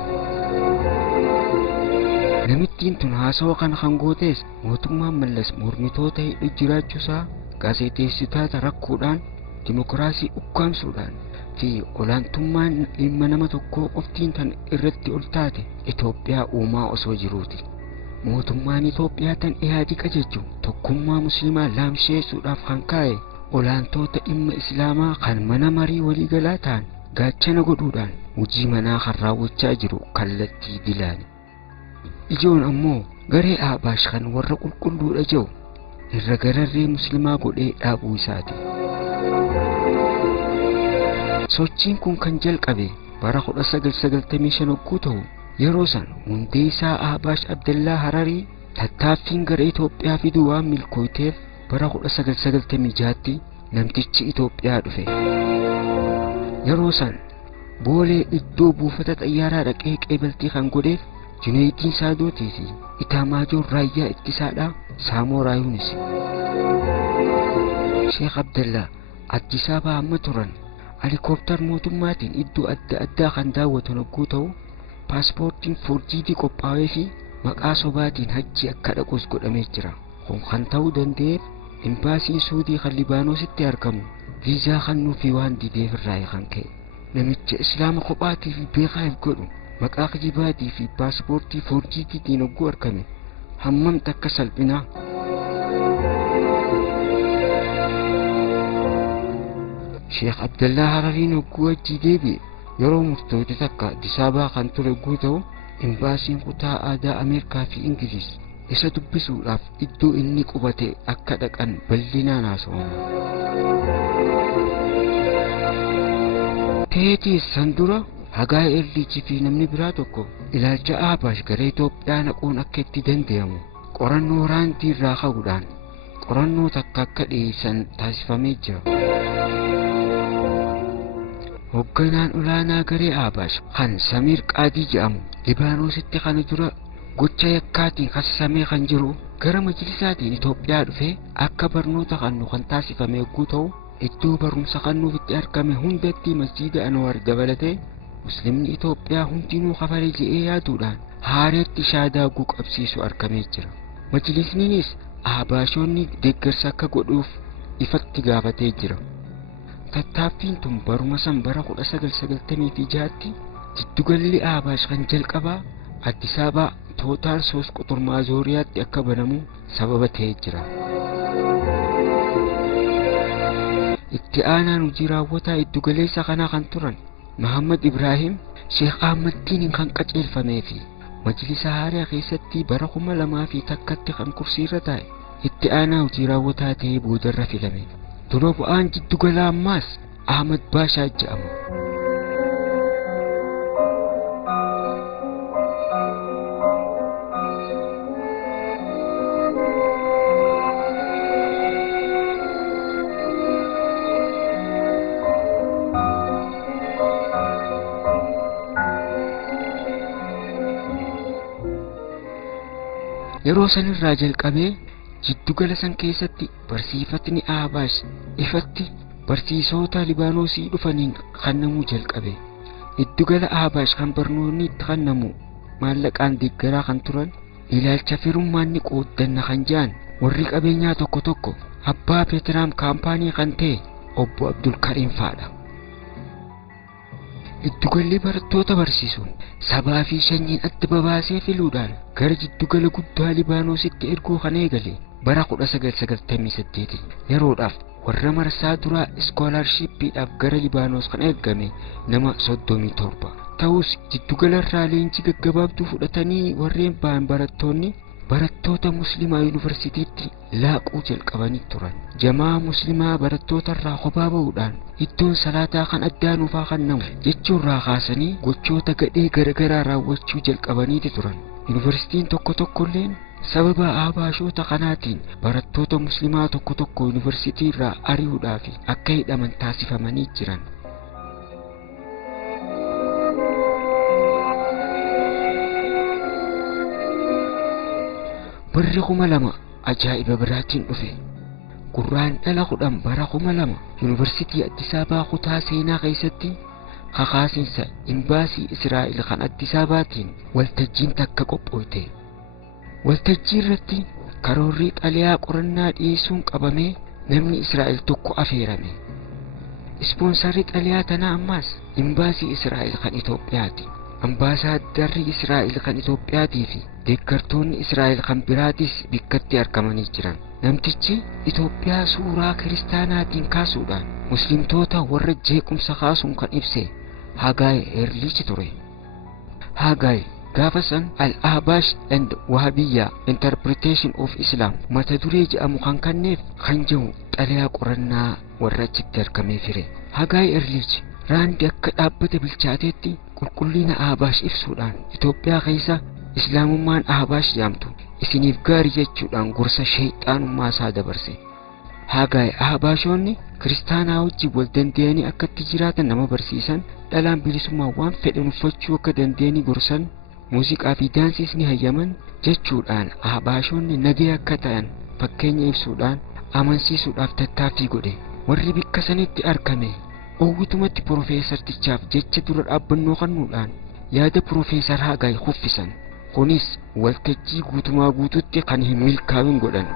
Namittiin tun haasawa kana kan gootees mootummaan Mallas mormitoota hidhu jiraachuusaa gaazexeessitoota rakkoodhaan dimokiraasii ukkaamsuudhaan fi olaantummaan dhimma nama tokkoo qoftiin tan irratti ol taate Itoophiyaa uumaa osoo jiruuti. Mootummaan Itoophiyaa tan Iyaadi qajechu tokkummaa musliimaa laamsheessuudhaaf kan kaa'e olaantoota dhimma Islaamaa kan mana marii waliigalaa ta'an gaachana godhuudhaan hojii manaa kan raawwachaa jiru kallattii dilaani. Ijoon ammoo garee Abash kan warra qulqulluudha jiru irra gararree musliimaa godhee dhaabuu isaati. Sochiin kun kan jalqabe bara 1995 yogguu ta'u yeroo san hundeessaa Abash Abdallaa Hararii tattaaffiin gara Itoophiyaa fiduu waan milkooyteef bara 1996tti namtichi Itoophiyaa dhufe. Yeroo san boolee iddoo buufata xayyaaraa dhaqee qeebaltii kan godheef Junaydin Saadootii fi Itaamaajoor raayyaa ittisaadhaa Saamoraa Yuunis. Sheekh Abdallaa Addis Ababaa amma turan helikoophtar mootummaatiin iddoo adda addaa kan daawwatan yogguu ta'u paaspoortiin forjiitii qophaa'ee fi maqaa sobaatiin hajji akka dhaqus godhamee jira. Kun kan ta'uu danda'eef imbaasiin Suudii kan Libaanoositti argamu viizaa kennuu fi waan dideef irraa kan ka'e. Namicha Islaama kophaatiif beekaaf godhu maqaa kijibaatii fi paaspoortii forjiitiitiin yogguu argame hammam takka salphinaa. Sheekh Abdallaa Harariin yogguu achi deebi'e yeroo murtooti takka Addis Ababaa kan ture yogguu ta'u imbaasiin kutaa aadaa Ameerikaa fi Ingiliz isa dubbisuudhaaf iddoo inni qubate akka dhaqan bal'inaan haasawamu. Teetii san dura Hagaay Erlich fi namni biraa tokko ilaalcha Abash gara Itoophiyaa naquun akka itti danda'amu qorannoo Raandii irraa ka'uudhaan qorannoo takka akka dhiyeessan taasifamee jira. Hoogganaan olaanaa garee Abash kan Samiir Qaadii jedhamu Libaanoositti kana dura gocha yakkaatiin kassamee kan jiru gara majlisaatiin Itoophiyaa dhufe akka barnoota kennu kan taasifame yogguu ta'u iddoo barumsa kennuuf itti argame hundatti masjiida Anwaar dabalatee muslimni Itoophiyaa hundinuu kafalee je'ee yaaduudhaan haareetti shaadaaguu qabsiisu argamee jira. Majlisniinis ahbaashonni deeggarsa akka godhuuf ifatti gaafatee jira. Tattaaffiin tun baruma san bara 1996tti jiddugalli ahbaash kan jalqabaa Addis Ababaa Tootaal 3 quxur maazooriyaatti akka banamu sababa ta'ee jira. Itti aanaan hojii raawwataa iddugaleessa kanaa kan turan Muhammad Ibrahim Sheekh Ahmaddiin kan qaceelfamee fi majlisa haaraa keessatti bara 2001tti kan kursiirra taa'e itti aanaa hojii raawwataa ta'ee boodarra filame. Dura bu'aan jiddugala ammaas Ahmad Baashaa jedhama. Yeroo sanirraa jalqabee jiddugala san keessatti barsiifatni ahbaash ifatti barsiisota Libaanosii dhufaniin kennamuu jalqabe. Jiddugala ahbaash kan barnoonni itti kennamu maallaqaan deeggaraa kan turan ilaalcha firummaan ni qooddanna kan jedhan warri qabeenyaa tokko tokko abbaa Peetiraam kaampaanii kan ta'e obbo Abdul Kariim fa'aadha. Jiddugalli barattoota barsiisuun sabaa fi sanyiin adda babaasee filuudhaan gara jiddugala guddaa Libaanoositti erguu kan eegale bara 1998 yeroodhaaf warra marsaa duraa iskoolaarshiippiidhaaf gara Libaanos kan ergame nama 37 ta'us jiddugalarraa leenjii gaggabaabduu fudhatanii warreen ba'an barattoota muslimaa yuunivarsiitiitti laaquu jalqabanii turan. Jamaa muslimaa barattootarraa kophaa ba'uudhaan iddoon salaataa kan addaanuufaa kennamu jechuurraa kaasanii gochoota gadhee garagaraa raawwachuu jalqabaniiti turan. Yuunivarsiitiin tokko tokkolleen sababa ahbaashota kanaatiin barattoota muslimaa tokko tokko yuunivarsiitiirraa ari'uudhaaf akka hidhaman taasifamanii jiran. Barri 2000 ajaa'iba biraatiin dhufe. Gurraandhala 10 bara 2000 yuunivarsiitii Addis Ababaa kutaa seenaa keessatti kakaasiinsa imbaasii Israa'el kan Addis Ababaatiin waltajjiin takka qophooyte. Waltajjii irratti karoorri xaliyaa qorannaa dhiyeessuun qabamee namni Israa'el tokko afeerame. Ispoonsarri xaliyaa tanaa ammaas imbaasii Israa'el kan Itoophiyaati. Ambaasaaddarri Israa'el kan Itoophiyaatii fi deeggartoonni Israa'el kan biraatis bikkatti argamanii jiran. Namtichi Itoophiyaa suuraa kiristaanaatiin kaasuudhaan muslimtoota warra jeequmsa kaasuun kan ibse Hagaay Erliich ture. Hagaay gaafa san Al-Ahbaash and Wahabiyya Interpretation of Islam mata duree jedhamu kan kenneef kan jiru xaliyaa qorannaa warra achitti argamee fire. Hagaay Erliich raandi akka dhaabbata bilchaateetti qulqullina ahbaash ibsuudhaan Itoophiyaa keessa islaamummaan ahbaash yaamtu isiniif gaarii jechuudhaan gorsa sheexaanummaa isaa dabarse. Hagaay ahbaashonni kiristaanaa wajjin wal danda'anii akka itti jiraatan nama barsiisan, dhalaan bilisummaa waan fedhan uffachuu akka danda'anii gorsan, muuziqaa fi daansiis ni hayyaman jechuudhaan ahbaashonni nagee akka ta'an fakkeenya ibsuudhaan amansiisuudhaaf tattaaffii godhe. Warri bikka sanitti argame owwitumatti Profeesartichaaf jecha dura dhaabbannoo kennuudhaan yaada Profeesar Hagaay kuffisan. Kunis waltajjii guutumaa guututti kan hin milkaa'in godhan.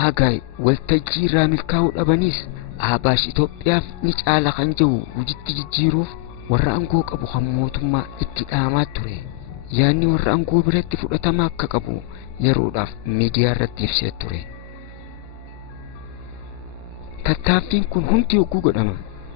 Hagaay waltajjii irraa milkaa'uu dhabanis ahbaash Itoophiyaaf ni caala kan jiru hojiitti jijjiiruuf warra aangoo qabu kan mootummaa itti dhaamaa ture. Yaanni warra aangoo biratti fudhatama akka qabu yeroodhaaf miidiyaa irratti ibsee ture. Tattaaffiin kun hundi yogguu godhama.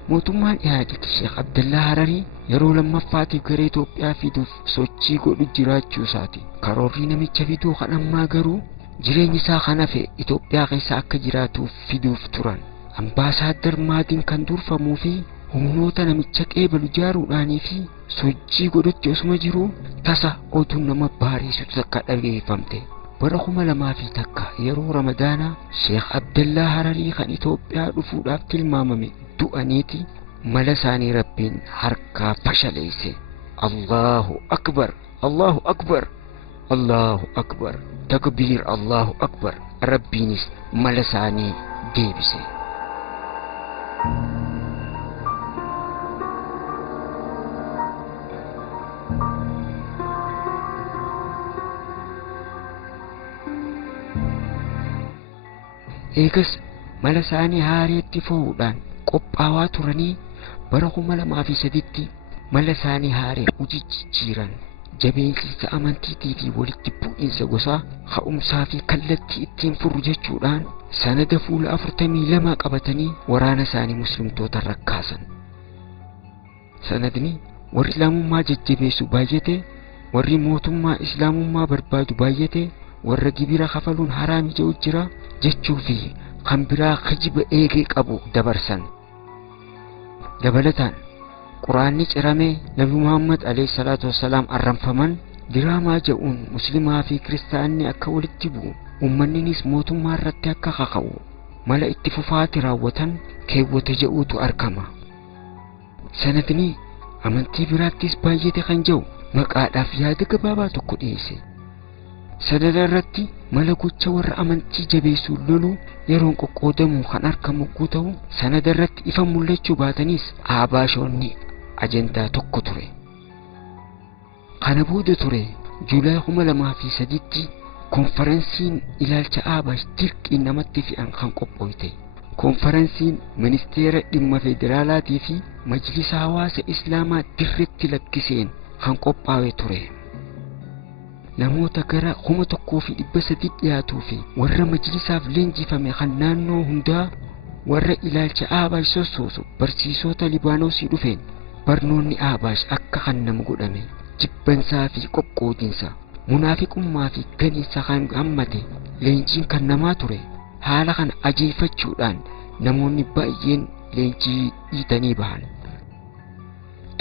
Mootummaan Ihaadeeg Sheekh Abdallaa Hararii yeroo lammaffaatiif gara Itoophiyaa fiduuf sochii godhu jiraachuu isaati. Karoorri namicha fiduu kan ammaa garuu jireenya isaa kan hafe Itoophiyaa keessa akka jiraatuuf fiduuf turan. Ambaasaaddar Maadiin kan durfamuu fi humnoota namicha qeebalu ijaaruudhaanii fi sochii godhutti osuma jiruu tasa oduun nama baariisutu takka dhageeffamte. Bara 2001 yeroo Ramadaanaa Sheekh Abdallaa Hararii kan Itoophiyaa dhufuudhaaf tilmaamame du'aniiti mala isaanii Rabbiin harkaa fashaleesse. Allahu Akbar, Allahu Akbar. الله أكبر تكبير الله أكبر ربينس ملساني ديبسي eegas mala isaanii haareetti fo'uudhaan qophaawaa turanii bara 2003tti mala isaanii haaree hojii jijjiiran jabeessiinsa amantiitii fi walitti bu'iinsa gosaa ka'umsaa fi kallattii ittiin furru jechuudhaan sanada fuula 42 qabatanii waraana isaanii muslimtoota rakkaasan. Sanadni warri islaamummaa jajjabeessu baay'ate, warri mootummaa islaamummaa barbaadu baay'ate, warra gibira kafaluun haraami jedhu jira jechuu fi kan biraa kijiba eegee qabu dabarsan. Dabalataan quraanni ciramee Nabi Muhammad alayhi salaatu wassalaam arranfaman diraamaa jedhuun muslimaa fi kiristaanni akka walitti bu'u uummanninis mootummaa irratti akka kaka'u mala itti fufaati raawwatan keewwata jedhuutu argama. Sanadni amantii biraattis baay'ate kan jedhu maqaadhaaf yaada gabaabaa tokko dhiyeesse. Sanada irratti mala gocha warra amantii jabeessuu lolu yeroon qoqqoodamu kan argamu yoo ta'u sanada irratti ifa mul'achuu baatanis aabaashoonni ajandaa tokko ture. Kana booda ture Juulaay 2003tti konferensiin ilaalcha aabaash dirqiin namatti fe'an kan qophoofte. Konferensiin ministeera dhimma federaalaatii fi majlisa hawaasa islaamaa dirreetti lakkiseen kan qophaa'e ture. Namoota gara 1,300 dhiyaatuu fi warra majlisaaf leenjifame kan naannoo hundaa warra ilaalcha aabaash sossoosu barsiisota Libaanosii dhufeen barnoonni aabaash akka kan nama godhame jibbansaa fi qoqqoodinsa munaafiqummaa fi ganiinsa kan hammate leenjiin kan namaa ture. Haala kan ajeeffachuudhaan namoonni baay'een leenjii dhiitanii bahan.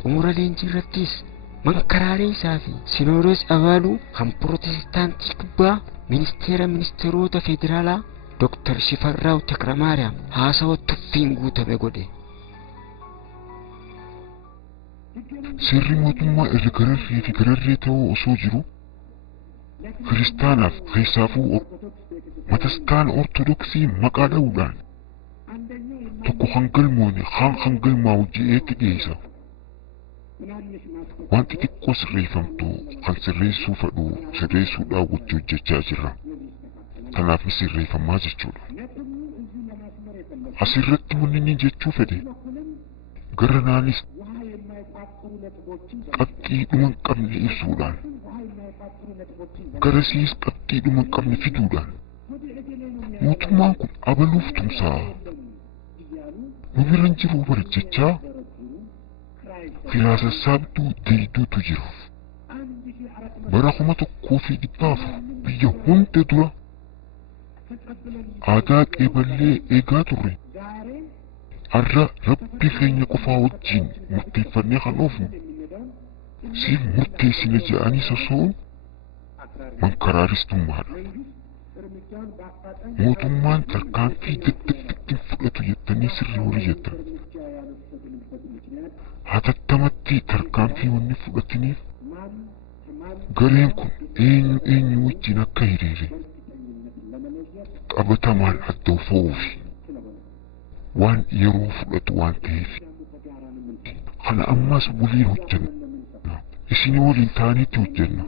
Xumura leenjii irrattis mankaraalee isaa fi Sinoodos Abaaluu kan Pirotestaantii Kibbaa ministeerota federaalaa Dr. Shifarraaw Takramaariyaam haasawa tuffiin guutame godhe. Sirri mootummaa irra gararree fi gararree ta'uu osoo jiru kiristaanaaf keessaafuu matastaan ortodoksii maqaa dha'uudhaan tokko kan galmoone kan galmaa'u je'eetti dhiyeessa. Wanti xiqqoo sirreeffamtu kan sirreessuu fedhu sirreessuudhaan wajji hojjechaa jirra. Kanaaf sirreeffamaa jechuudha. Asirratti wanni inni jechuu fedhe gara naanis qabxii dhuma hin qabne ibsuudhaan garasiis qabxii dhuma hin qabne fiduudhaan mootummaan kun abaluuf tumsaa nu bira hin jiru barjechaa firaa sassaabduu deeyduutu jiru. Bara 1,400 biyya hunda dura aadaa qeeballee eegaa turre. Har'a rabbi keenya qofaa wajjin murteeffannee kan oofnu siif murteessina jedhanii soso'uun mankaraaristummaadha. Mootummaan tarkaanfii daddaffitti fudhatu jettanii sirrii horii jettan. Hatattamatti tarkaanfii wanni fudhatiniif gareen kun eenyu wajjin akka hiriire qabatamaan adda ufa'uufi waan yeroo fudhatu waan ta'eef kana ammas waliin hojjenna isin waliin taaniitti hojjenna.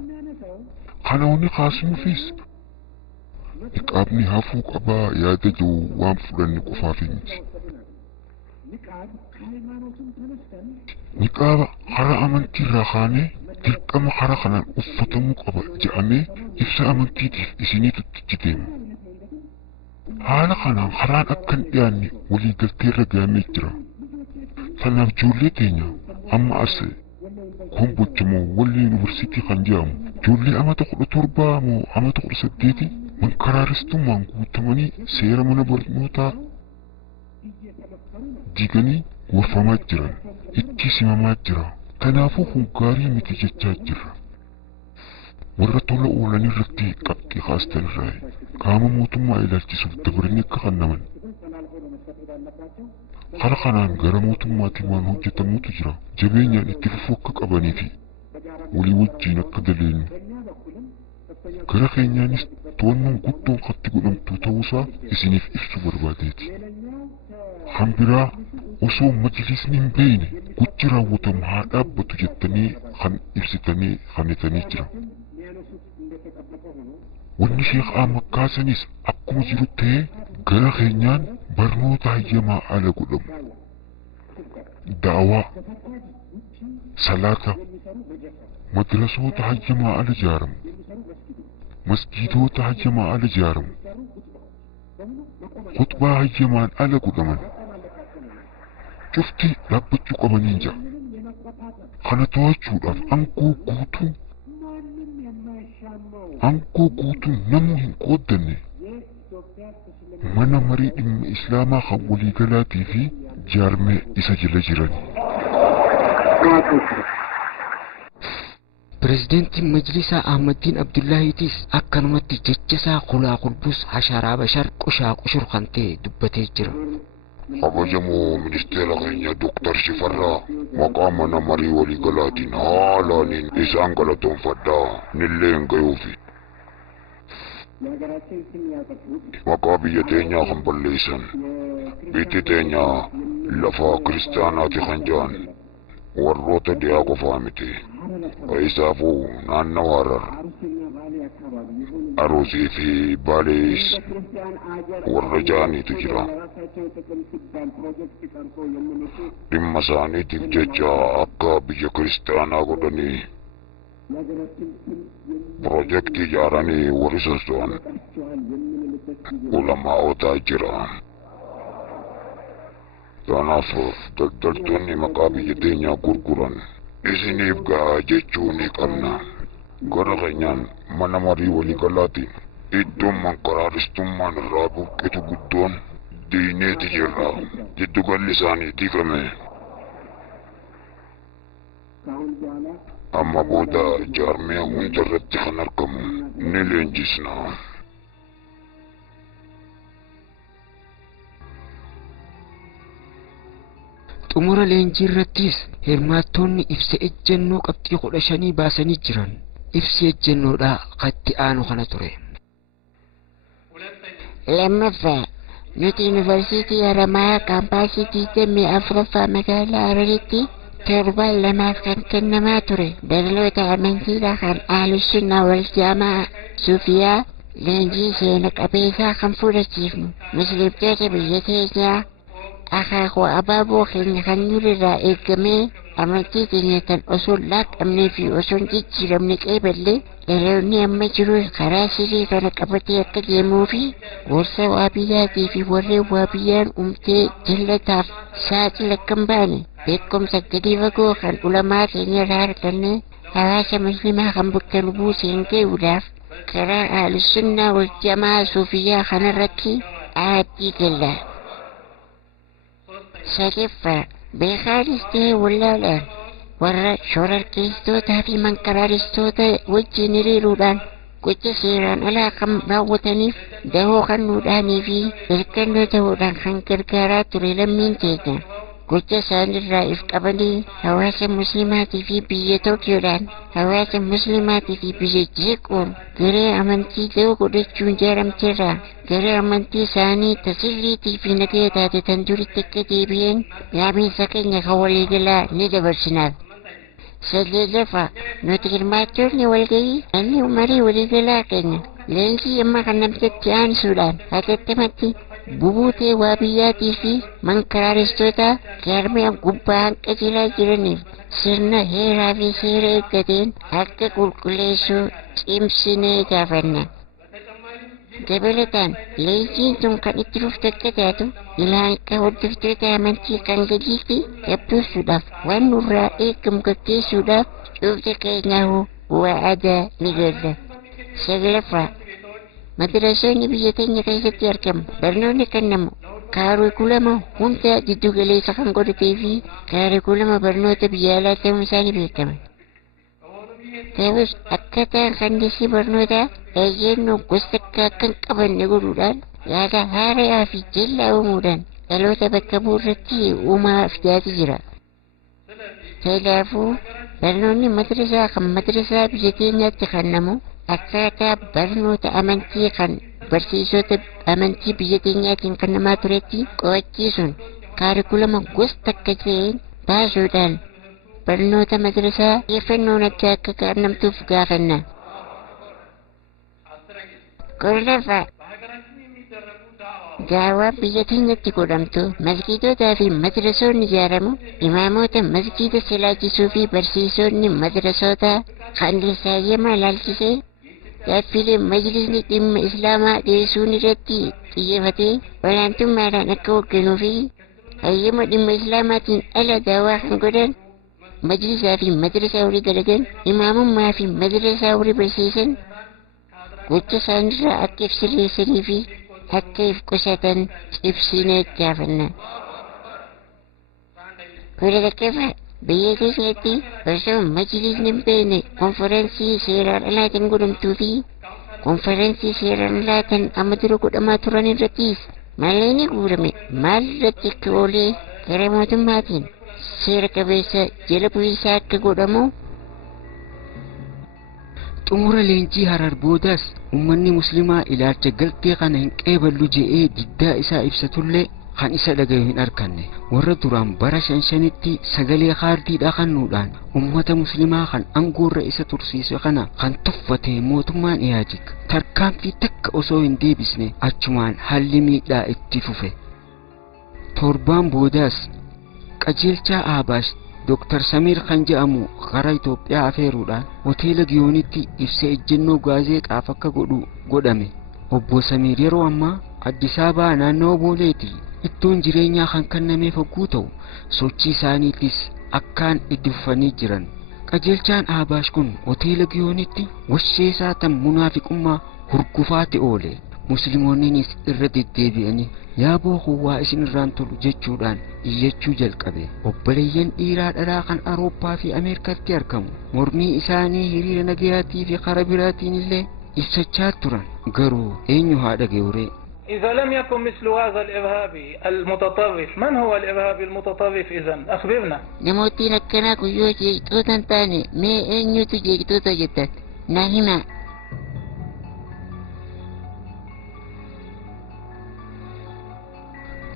Kana wanni kaasnuufis niqaabni hafuu qabaa yaada jiru waan fudhanne qofaaf miti. Niqaaba hara amantii irraa kaanee dirqama hara kanaan uffatamuu qaba jedhamee ibsa amantiitiif isiniitu itti deema. Haala kanaan haraan akka hin dhiyaanne waliigaltee irra gahamee jira. Kanaaf ijoollee teenya amma as kombochamoo walii yuunivarsiitii kan jedhamu ijoollee amata 17 moo amata 18 mankaraaristummaan guutamanii seera mana barnootaa diiganii gorfamaa jiran itti simamaa jira. Kanaafuu kun gaarii miti jechaa jirra. Warra tola oolan irratti qabxii kaastan irraa qaama mootummaa ilaalchisuuf dabaranii akka kennaman. Kara kanaan gara mootummaatiin waan hojjetamuutu jira. Jabeenyaan itti fufuu akka qabanii fi walii wajjiin akka daleenyu gara keenyaanis to'annoon guddoon katti godhamtu ta'uusaa isiniif ibsuu barbaadeeti. Kan biraa osoo majlisni hin beekne gochi raawwatamu haa dhaabbatu jettanii kan ibsitanii kanitanii jira. Wanni Sheekh Ahmad kaasanis akkuma jiru ta'ee gara keenyaan barnoota hayyamaa ala godhamu, daawaa, salaata, madrasoota hayyamaa ala ijaaramu, masgiidota hayyamaa ala ijaaramu, khutbaa hayyamaan ala godhaman cufti dhaabbachuu qabaniin jira. Kana to'achuudhaaf aangoo guutuun namuu hin qooddanne mana marii dhimma islaamaa kan waliigalaatii fi jaarmee isa jala jiran. Pirezidaantiin Majlisaa Ahmaddiin Abdullaahiitis akkanumatti jechasaa kulaa kulbus hasharaa bashar qushaa qushur kan ta'e dubbatee jira. Kabajamoo ministeera keenya Dr. Shifarraa maqaa mana marii waliigalaatiin haalaaniin isaan galatoonfadhaa nillee hin gayuufi. Maqaa biyya teenyaa kan balleessan biyyi teenyaa lafa kiristaanaati kan jedhan warroota dhiyaa qofaa miti. Isaafuu naannawa Harar, Aruusii fi Baalees warra jaaniitu jira. Dhimma isaaniitiif jecha akka biyya kiristaanaa godhanii piroojeektii ijaaranii warri soso'an ulamaa'otaa jira. Kanaaf daldaltoonni maqaa biyya teenyaa gurguran isiniif gahaa jechuu ni qabna. Gara keenyaan mana marii waliigalaatiin iddoon mankaraaristummaan irraa buqqeetu guddoon diineeti jirra. Giddugalli isaanii diigame. Amma booda jaarmee hunda irratti kan argamu ni leenjisna. Xumura leenjii irrattis hirmaattonni ibsa ejjennoo qabxii 15 baasanii jiran. Ibsi ejjennoodhaa katti aanu kana ture. Lammaffaa nuti yuunivarsiitii Haramaa kaampaasii 24ffaa magaalaa Hararitti torbaan lamaaf kan kennamaa ture. Barnoota amantiidhaa kan Ahlussunnaa wal Jamaa Suufiyaa leenjii seena qabeessaa kan fudhachiifnu. Musliimtota biyya teenyaa akaakuu abaaboo keenya kan nurraa eegamee amantii keenya tan osoo laaqamnee fi osoo hin jijjiiramne qeeballee dhaloonni amma jiru karaa sirrii kana qabatee akka deemuu fi gorsa waabiyyaatii fi warreen waabiyyaan umtee jallataaf saaxila kan baane beekumsa gadi fagoo kan ulamaa keenya irraa arganne hawaasa muslimaa kan bakka nu buuseen ga'uudhaaf karaa Ahlussunnaa wal Jamaa Suufiyyaa kanarratti aaddii galla. Sadaffaa beekaanis ta'e wallaalaan warra shororkeessitootaa fi mankaraaristoota wajjin hiriiruudhaan gocha seeraan alaa kan raawwataniif dahoo kan nuudhaanii fi ergannoo ta'uudhaan kan gargaaraa ture lammiin keenya. Gocha isaanirraa if qabanii hawaasa muslimaatii fi biyya Tookiyoodhaan hawaasa muslimaatii fi biyya jeequun garee amantii da'oo godhachuun jaaramteerraa garee amantii isaanii tasirriitii fi nagaya taate tan duritti akka deebi'een yaamiinsa keenya kan waliigalaa ni dabarsinaaf. Saddeettaffaa nuti hirmaattoonni walgahii manni marii waliigalaa keenya leenjii amma kan namtatti aansuudhaan hatattaatti bubuutee waabiyyaatii fi mankaraaristoota jaarmee gubbaa hanqa jilaa jiraniif sirna heeraa fi seera eeggateen akka qulqulleessuu cimsinee gaafanna. Dabalataan leenjiin tun kan itti fufte akka taatu ilaalcha hordoftoota amantii kan gadii fi gabbuusuudhaaf waan nurraa eegamu gaggeessuudhaaf cufti keenyaa waadaa ni galla. Saglaffaa madrasoonni biyya teenya keessatti argamu barnoonni kennamu kaarikulama hunda jiddu galeessa kan godhatee fi kaarikulama barnoota biyya alaa ta'uun isaanii beekama. Ta'us akkaataan kandisii barnootaa eeyyannoo gosa akka kan qabanne godhuudhaan yaada haaraa fi jallaa uumuudhaan dhaloota bakka bu'u irratti uumaa fidaati jira. Kanaafuu barnoonni madrasaa kan madrasaa biyya keenyaatti kennamu akkaataa barnoota amantii kan barsiisota amantii biyya keenyaatiin kennamaa turetti qo'achiisuun kaarikulama gosa akka ta'een baasuudhaan barnoota madrasaa xiyyeeffannoon addaa akka kennamtuuf gaafanna. Kurnaffaa daawaa biyya keenyatti godhamtu masgiidotaa fi madrasoonni ijaaramu imaamota masgiida silaachisuu fi barsiisonni madrasootaa kan hayyama ilaalchisee gaaffilee majlisni dhimma islaamaa dhiyeessuun irratti xiyyeeffatee olaantummaadhaan akka hoogganuu fi hayyama dhimma islaamaatiin ala daawaa kan godhan majlisaa fi madrasaa horii dalagan imaamummaa fi madrasaa horii barsiisan gocha isaanirraa akka of sirreessanii fi akka of qusatan ibsinee gaafanna. Kudha takkaffaa biyya keenyatti osoo majlisni hin beekne konferensii seeraan alaatiin godhamtuu fi konferensii seeraan alaatiin amma dura godhamaa turan irrattis mallayni guurame maal irratti akka oolee gara mootummaatiin seera qabeessa jala bu'iinsaa akka godhamu. Xumura leenjii Harar boodaas ummanni muslimaa ilaalcha galtee kana hin qeeballu je'ee diddaa isaa ibsatullee kan isa dhagayu hin arkanne. Warra duraan bara 55tti sagalee kaardiidhaa kennuudhaan ummata muslimaa kan aangoorra isa tursiise kana kan tuffate mootummaan Iyaajik tarkaanfii takka osoo hin deebisne achumaan haalli miidhaa itti fufe. Torbaan boodaas qajeelchaa Aabash Dr. Samir kan jedhamu gara Itoophiyaa afeeruudhaan hoteela Giyoonitti ibsa ejjennoo gaazexaaf akka godhame. Obbo Samir yeroo ammaa Addis Ababaa naannoo Booleeti. Iddoon jireenyaa kan kennameef hogguu ta'u sochii isaaniitis akkaan itti fufanii jiran. Qajeelchaan Aabash kun hoteela Giyoonitti washeesaa tan munaafiqummaa hurgufaatti oole. Musliimoonnis irra deddeebi'anii yaa booquu waa isin irraan tolu jechuudhaan iyyachuu jalqabe. Obboleeyyan dhiiraa dhalaa kan Awurooppaa fi Ameerikaatti argamu mormii isaanii hiriira nagayaatii fi karaa biraatiin illee ibsachaa turan. Garuu eenyu haa dhaga'u? إذا لم يكن مثل هذا الإرهابي المتطرف، من هو الإرهابي المتطرف إذن؟ أخبرنا. نموتي نكنا كيو جيتوتا تاني مي أنيو تجيتوتا جتت ناهما.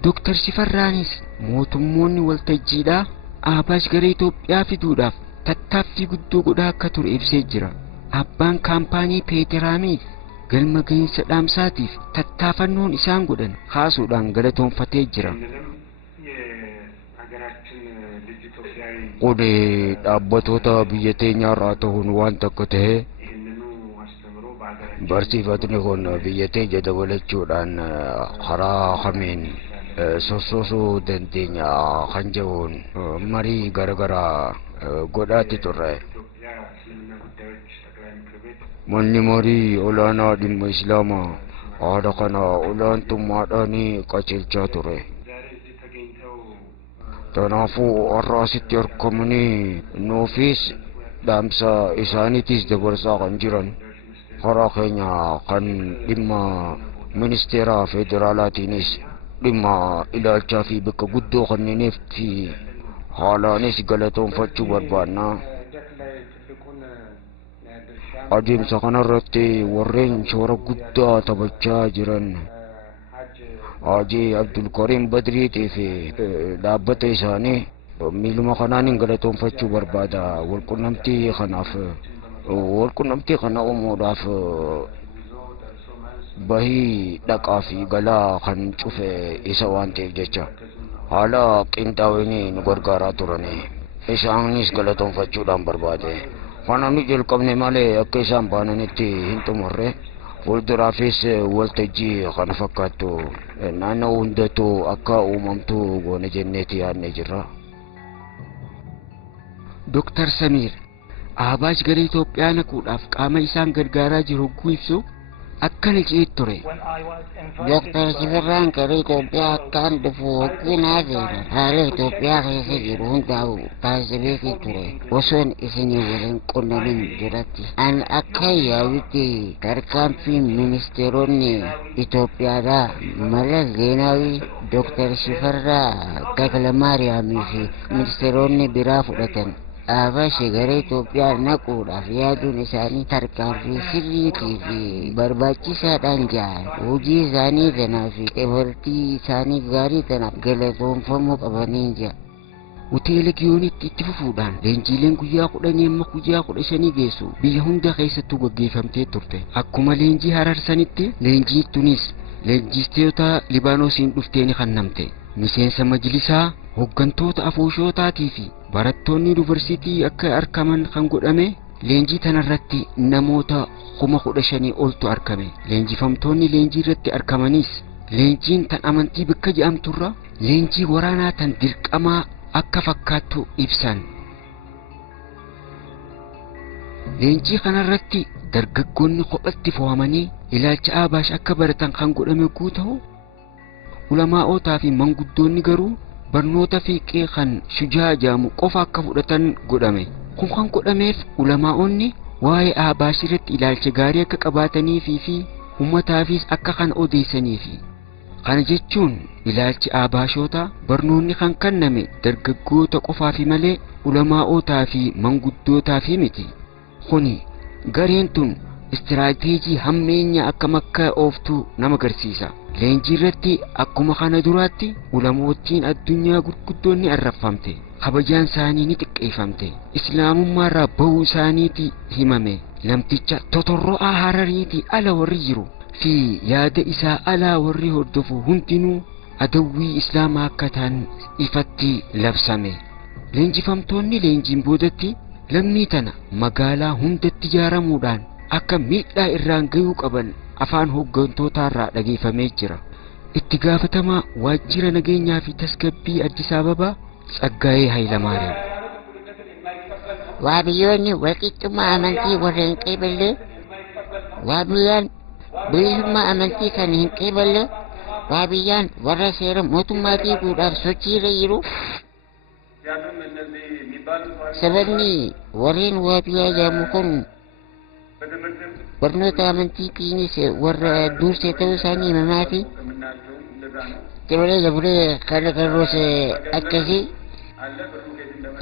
Dr. Shifarraanis mootummoonni waltajjiidhaa Aabash gara Itoophiyaa fiduudhaaf tattaaffii guddoo godhaa akka ture ibsee jira. Abbaan kaampaanii Peeteraamii galma gahinsa dhaamsaatiif tattaafannoon isaan godhan kaasuudhaan galatoonfatee jira. Qodee dhaabbatoota biyya teenyaarraa ta'uun waan tokko ta'e barsiifatni kun biyya teenya dabalachuudhaan karaa kamiin sossoosuu dandeenya kan jedhuun marii garagaraa godhaatti turre. Manni marii olaanaa dhimma islaamaa haala kana olaantummaadhaan qajeelchaa ture. Kanaafuu har'a asitti argamanii nuufis dhaamsa isaaniitis dabarsaa kan jiran karaa keenya kan dhimma ministeera federaalaatiinis dhimma ilaalchaa fi bakka guddoo kanneeniif fi haalaanis galatoonfachuu barbaanna. Adeemsa kanarratti warreen shoora guddaa taphachaa jiran Haji Abdul Karim Badriitii fi dhaabbata isaanii miiluma kanaan galatoonfachuu barbaada. Walqunnamtii kana uumuudhaaf bahii dhaqaa fi galaa kan cufe isa waan ta'eef jecha haala qinxaawanii nu gargaaraa turanii isaanis galatoonfachuudhaan barbaade. Kana nu jalqabne malee akka isaan baananitti hin xumurre. Fuulduraafis waltajjii kana fakkaattu naannoo hundattuu akka uumamtu goone jenneeti yaadne jirra. Dr. Samir Aabash gara Itoophiyaa naquudhaaf qaama isaan gargaaraa jiru hogguu ibsu akkana jedhee ture. Dr. Shifarraan gara Itoophiyaa akkaan dhufu hogguu naafeera haala Itoophiyaa keessa jiru hundaa'u taasiseefii ture osoon isinii waliin qunnamin duratti an akka yaawutti tarkaanfii ministeeronni Itoophiyaadhaa Mallas Zeenaawii Dr. Shifarraa Takla Maariyaamii fi ministeeronni biraa fudhatan Aabashe gara Itoophiyaa naquudhaaf yaaduun isaanii tarkaanfii sirriitii fi barbaachisaadhaan jahan hojii isaanii tanaa fi effortii isaaniif gaarii tanaaf galatoomfamuu qabaniin jaha. Hoteela Giyoonitti itti fufuudhaan leenjiileen guyyaa 10 amma guyyaa 15 geessu biyya hunda keessattuu gaggeeffamtee turte. Akkuma leenjii hararsanitti leenjii tunis leenjistoota Libaanoosiin dhufteen kannamte. Miseensa majlisaa, hooggantoota afooshootaatii fi barattoonni yuunivarsiitii akka argaman kan godhame. Leenjii tanarratti namoota 15,000 oltu argame. Leenjifamtoonni leenjii irratti argamanis leenjiin tan amantii bakka jedhamturra leenjii waraanaa tan dirqamaa akka fakkaattu ibsan. Leenjii kanarratti dargaggoonni kophatti fo'amanii ilaalcha Abaash akka baratan kan godhame guu ta'u, ulamaa'ootaa fi manguddoonni garuu barnoota fiiqee kan shujaa jaamu qofa akka fudhatan godhame. Kun kan godhameef ulamaa'onni waa'ee Abaash irratti ilaalcha gaarii akka qabaataniifi fi uummataafis akka kan odeessaniifi. Kana jechuun ilaalchi Abaashoota barnoonni kan kenname dargaggoota qofaafi malee ulamaa'ootaa fi manguddootaaf miti. Kuni gareen tun istiraateejii hammeenya akka makka ooftuu nama agarsiisa. Leenjii irratti akkuma kana duraatti ulamoottiin addunyaa gurguddoonni arrafamte. Kabajaan isaanii ni xiqqeeffamte. Islaamummaa irraa bahuu isaaniiti himame. Namticha totorro'aa Harariitii ala warri jiru fi yaada isaa alaa warri hordofu hundinuu adawwii islaamaa akka ta'an ifatti labsame. Leenjifamtoonni leenjiin boodatti lammii tana magaalaa hundatti ijaaramuudhaan akka miidhaa irraan gahuu qaban afaan hooggantootaa irraa dhageeffamee jira. Itti gaafatamaa waajjira nageenyaa fi tasgabbii Addis Ababaa Tsaggaayee Hayilamaariyaam. Waabiyyoonni walqixxummaa amantii warra hin qeeballe, waabiyyaan bilisummaa amantii kan hin qeeballe, waabiyyaan warra seera mootummaa diiguudhaaf sochiirra jiru. Sababni warreen waabiyyaa jedhamu kun barnoota amantiitiinis warra dursee ta'uu isaanii himamaa fi dabalee kana garroose akkasii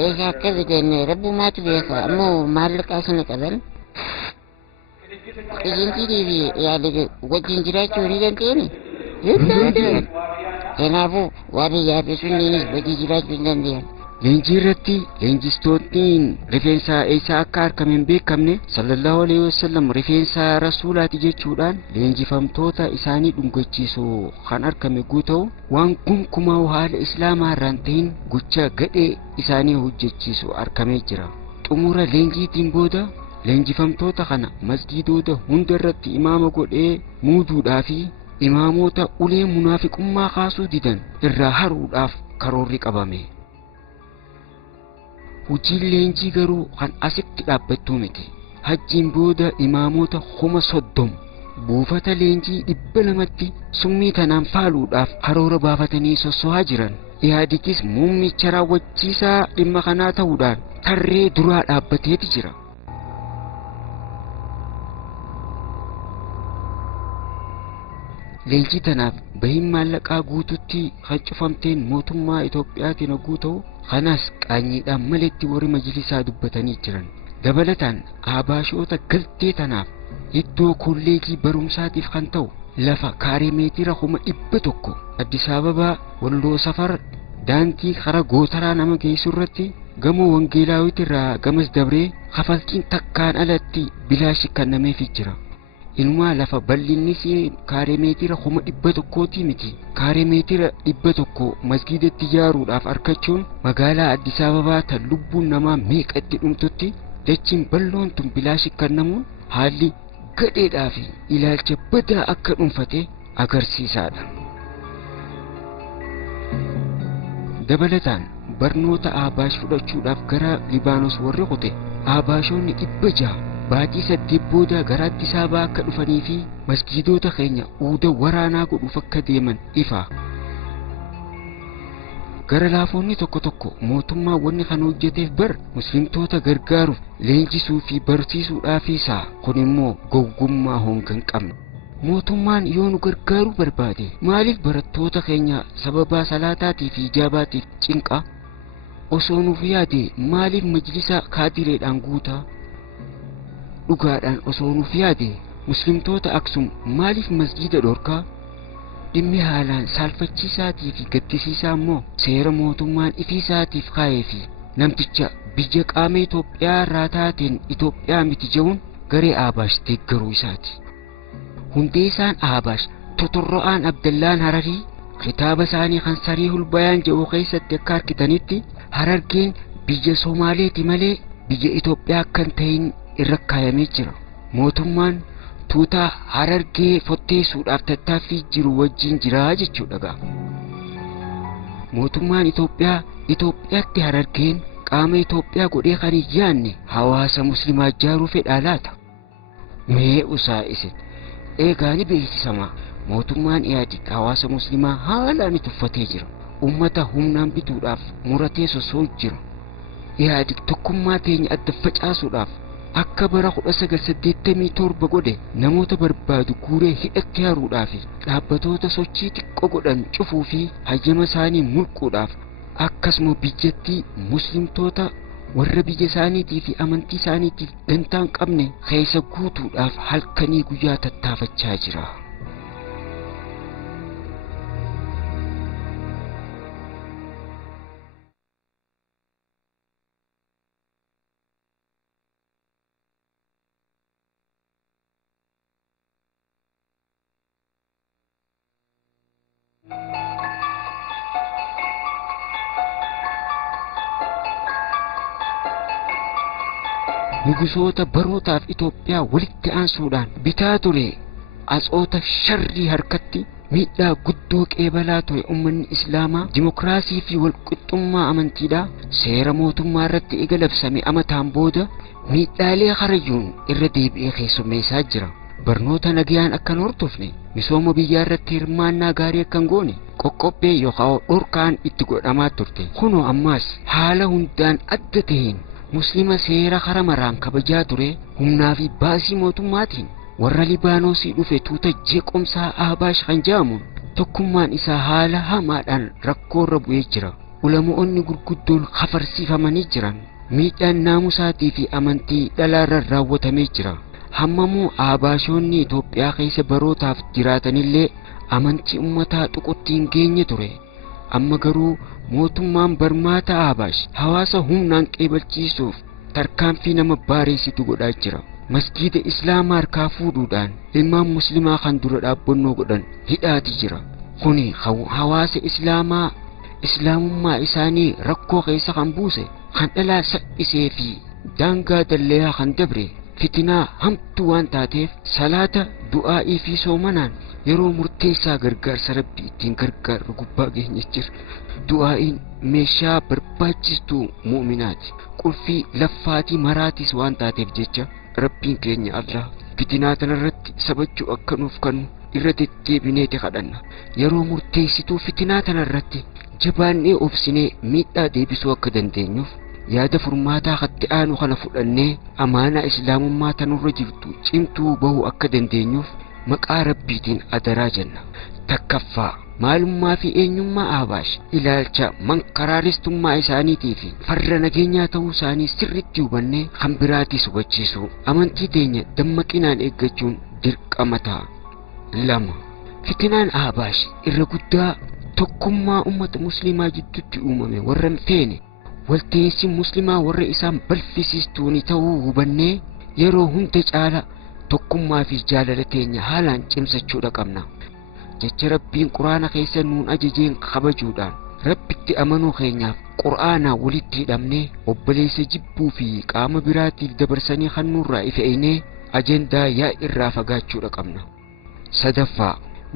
eessa akka fidan rabbumaatu beeka. Ammoo maallaqaa sana qaban ejentiitii fi yaada wajjin jiraachuu ni dandeenye. Kanaafuu waabiyyaa fi sunniinis wajjin jiraachuu hin dandeenye. Leenjii irratti leenjistootni rifeensa isaa akka argame hin beekamne sallallahu alaihi wasallam rifeensa rasuulaati jechuudhaan leenjifamtoota isaanii dhungachiisu kan argame guu ta'u, waan gonkumaa haala islaamaa irraan ta'in gocha gadhee isaanii hojjechiisu argamee jira. Xumura leenjiitiin booda leenjifamtoota kana masgiidota hunda irratti imaama godhee muuduudhaa fi imaamoota ulee munaafiqummaa kaasuu didan irraa haruudhaaf karoorri qabame. Hojiin leenjii garuu kan asitti dhaabbattuu miti. Hajjiin booda imaamota 30,000 buufata leenjii 200tti summii tanaan faaluudhaaf karoora baafatanii sosso'aa jiran. Ihaadikis muummicha raawwachiisaa dhimma kanaa ta'uudhaan tarree duraa dhaabbateeti jira. Leenjii tanaaf bahiin maallaqaa guututti kan cufamteen mootummaa Itoophiyaatiin hogguu ta'u, kanas qaanyiidhaan maletti warri majlisaa dubbatanii jiran. Dabalataan Abaashoota galtee tanaaf iddoo kolleejii barumsaatiif kan ta'u lafa kaaree meetira 100 Addis Ababaa Walloo Safar daandii karaa gootaraa nama geessu irratti gamoo wangeelaawwitti irraa gamas dabree kafaltiin takkaan alatti bilaashi kennameefii jira. Inumaa lafa bal'innis kaaree meetira 100 miti. Kaaree meetira 100 masgiidatti ijaaruudhaaf argachuun magaalaa Addis Ababaa tan lubbuun namaa meeqatti dhumtutti dachiin bal'oon tun bilaashi kennamuun haalli gadheedhaa fi ilaalcha badaa akka dhuunfate agarsiisaadha. Dabalataan barnoota Abaash fudhachuudhaaf gara Libaanos warri qote Abaashoonni 600 baatii 8 booda gara Addis Ababaa akka dhufanii fi masgiidota keenya uuda waraanaa godhuuf akka deeman ifa. Gara laafoonni tokko mootummaa wanni kan hojjeteef bar muslimtoota gargaaruuf leenjisuu fi barsiisuudhaaf isaa kun immoo gowwummaa hongan qabna. Mootummaan yoo nu gargaaruu barbaade maaliif barattoota keenya sababa salaataatii fi ijaabaatiif cinqa? osoo nuuf yaade maaliif majlisa kaadireedhaan guutaa? Dhugaadhaan osoo nuuf yaade muslimtoota Aksum maaliif masjida dhorkaa? Dhimmi haalaan saalfachiisaatii fi gaddisiisaa immoo seera mootummaan ifiisaatiif kaa'ee fi namticha biyya qaama Itoophiyaa irraa taateen Itoophiyaa miti jechuun garee Aabash deeggaruu isaati. Hundeessaan Aabash Totorro'aan Abdallaan Hararii kitaaba isaanii kan Sariihul Bayaan jedhu keessatti akka argitanitti Harargeen biyya Somaaleeti malee biyya Itoophiyaa akka hin ta'in irra kaayamee jira. Mootummaan tuutaa Harargee fotteessuudhaaf tattaaffii jiru wajjin jira jechuudha. Mootummaan Itoophiyaatti Harargeen qaama Itoophiyaa godhee kan hin yaanne hawaasa muslimaa ijaaruu fedhaa laata? Mee usaa isin eegaa ni beeksisama. Mootummaan Ihaadig hawaasa muslimaa haalaan tuffatee jira. Ummata humnaan bituudhaaf muratee sosoo jira. Ihaadig tokkummaa teenya adda facaasuudhaaf akka bara 1987 godhe namoota barbaadu guuree hidhatti haruudhaaf dhaabbatoota sochii xiqqoo godhan cufuu fi hayyama isaanii mulquudhaaf akkasuma biyyattii muslimtoota warra biyya isaaniitii fi amantii isaaniitiif dantaa hin qabne keessa guutuudhaaf halkanii guyyaa tattaafachaa jira. Nugusoota barootaaf Itoophiyaa walitti aansuudhaan bitaa ture atsoota sharrii harkatti miidhaa guddoo qeebalaa ture ummanni Islaamaa dimokiraasii fi walqixxummaa amantiidhaa seera mootummaa irratti eegalabsame amataan booda miidhaalee harayyuun irra deebi'ee keessummeessaa jira. Barnoota nagayaan akkan hordofne misooma biyyaa irratti hirmaannaa gaarii akkan goone qoqqobbee yookaan dhorkaan itti godhamaa turte. Kunoo ammaas haala hundaan adda ta'een muslima seera haramaraan kabajaa ture humnaa fi baasii mootummaatiin warra Libaanosii dhufe tuuta jeequmsaa Ahbaash kan jedhamuun tokkummaan isaa haala hamaadhaan rakkoorra bu'ee jira. Ulamoonni gurguddoon hafarsiifamanii jiran miidhaan naamusaatii fi amantii dhalaarra raawwatamee jira. Hammamuu Ahbaashonni Itoophiyaa keessa barootaaf jiraatanillee amantii ummataa tuquutti hin geenye ture. Amma garuu mootummaan barmaata Ahbaash hawaasa humnaan qeebalchiisuuf tarkaanfii nama baareessitu godhaa jira. Masjiida Islaamaa harkaa fuudhuudhaan ilmaan muslimaa kan dura dhaabbannoo godhan hidhaati jira. Kuni hawaasa Islaamummaa isaanii rakkoo keessa kan buuse kan dhalaa salphisee fi daangaa dalleeyaa kan dabre fitinaa hamtuu waan taateef salaata du'aa'ii fi soomanaan yeroo murteessaa gargaarsa rabbii ittiin gargaarru gubbaa geenye jira. Du'aa'iin meeshaa barbaachistuu mu'minaati. Qulfii laffaatii maraatis waan taateef jecha rabbiin keenya Allah fitinaa tanarratti sabachuu akka nuuf kennu irra deddeebineeti kadhanna. Yeroo murteessituu fitinaa tanarratti jabaannee obsinee miidhaa deebisuu akka dandeenyuuf yaada furmaataa hatti aanu kana fudhannee amaanaa islaamummaa tanurra jirtu cimtuu bahuu akka dandeenyuuf maqaa rabbiitiin adaraa jenna. Takkaffaa maalummaa fi eenyummaa Ahbaash ilaalcha mankaraaristummaa isaaniitii fi farra nageenyaa ta'uu isaanii sirritti hubannee kan biraatis hubachiisuu amantii teenya dammaqinaan eeggachuun dirqama ta'a. 2. Fitinaan Ahbaash irra guddaa tokkummaa ummata muslimaa jidduutti uumame warra hin feene walta'insi muslimaa warra isaan balfisiistuuni ta'uu hubannee yeroo hunda caala tokkummaa fi jaalala teenya haalaan cimsachuudha qabna. Jecha rabbiin quraana keessa nuun ajajeen kabajuudhaan rabbitti amanuu keenyaaf quraanaa walitti hidhamnee obboleessa jibbuu fi qaama biraatiif dabarsanii kan nurraa ife'inee ajendaa yaa irraa fagaachuudha qabna. 3.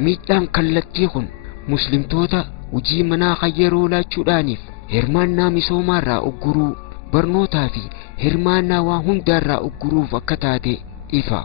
Miidhaan kallattii kun muslimtoota hojii manaa kan yeroo laachuudhaaniif hirmaannaa misoomaarraa ugguruu barnootaa fi hirmaannaa waan hundaarraa ugguruuf akka taate ifa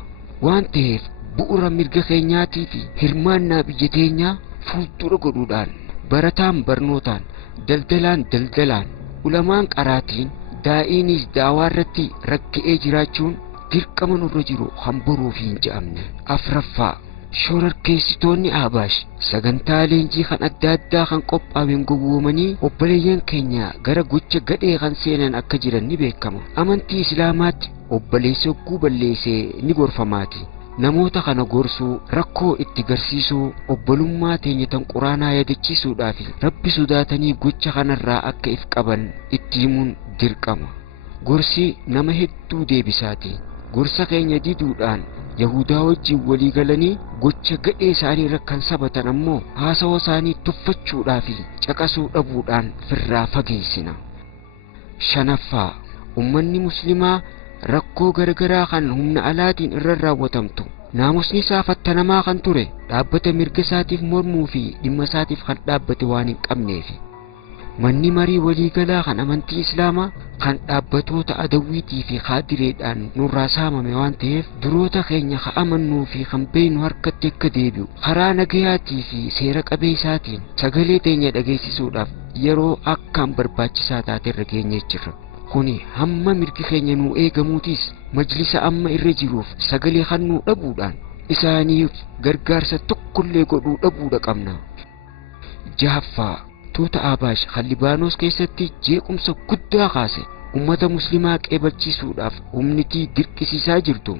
waan ta'eef bu'uura mirga keenyaatii fi hirmaannaa biyya teenyaa fuuldura godhuudhaan barataan barnootaan daldalaan daldalaan ulamaan qaraatiin daa'iinis daawaa irratti rakka'ee jiraachuun dirqama nurra jiru kan boruuf hin je'amne. 4. shororkeessitoonni Ahbaash sagantaa leenjii kan adda addaa kan qophaa'een gowwoomanii obboleeyyan keenya gara gocha gadhee kan seenan akka jiran ni beekama. Amantii Islaamaatti obboleessa ogguu balleessee ni gorfamaati. Namoota kana gorsuu, rakkoo itti garsiisuu, obbolummaa teenya tan quraanaa yaadachiisuudhaaf Rabbi sodaatanii gocha kanarraa akka if qaban itti himuun dirqama. Gorsi nama hedduu deebisaati. Gorsa keenya diduudhaan Yahudaa wajjin walii galanii gocha gadhee isaanii irra kan sabatan ammoo haasawa isaanii tuffachuudhaa fi caqasuu dhabuudhaan firraa fageessina. Shanaffaa, ummanni muslimaa rakkoo garagaraa kan humna alaatiin irra raawwatamtu naamusni isaa fattanamaa kan ture dhaabbata mirga isaatiif mormuu fi dhimma isaatiif kan dhaabbate waan hin qabneefi. Manni marii waliigalaa kan amantii Islaamaa kan dhaabbatoota adawwiitii fi kaadireedhaan nurraa saamame waan ta'eef duroota keenya ka amannuu fi kan beeynu harkatti akka deebi'u karaa nagayaatii fi seera qabeessaatiin sagalee teenya dhageessisuudhaaf yeroo akkaan barbaachisaa taate irra geenyee jirra. Kuni hamma mirgi keenya nuu eegamuutis majlisa amma irra jiruuf sagalee kannuu dhabuudhaan isaaniif gargaarsa tokkollee godhuu dhabuudha qabna. Jahaffaa, tuuta Ahbaash kan Libaanos keessatti jeequmsa guddaa kaase ummata muslimaa qeebalchiisuudhaaf humnitii dirqisiisaa jirtu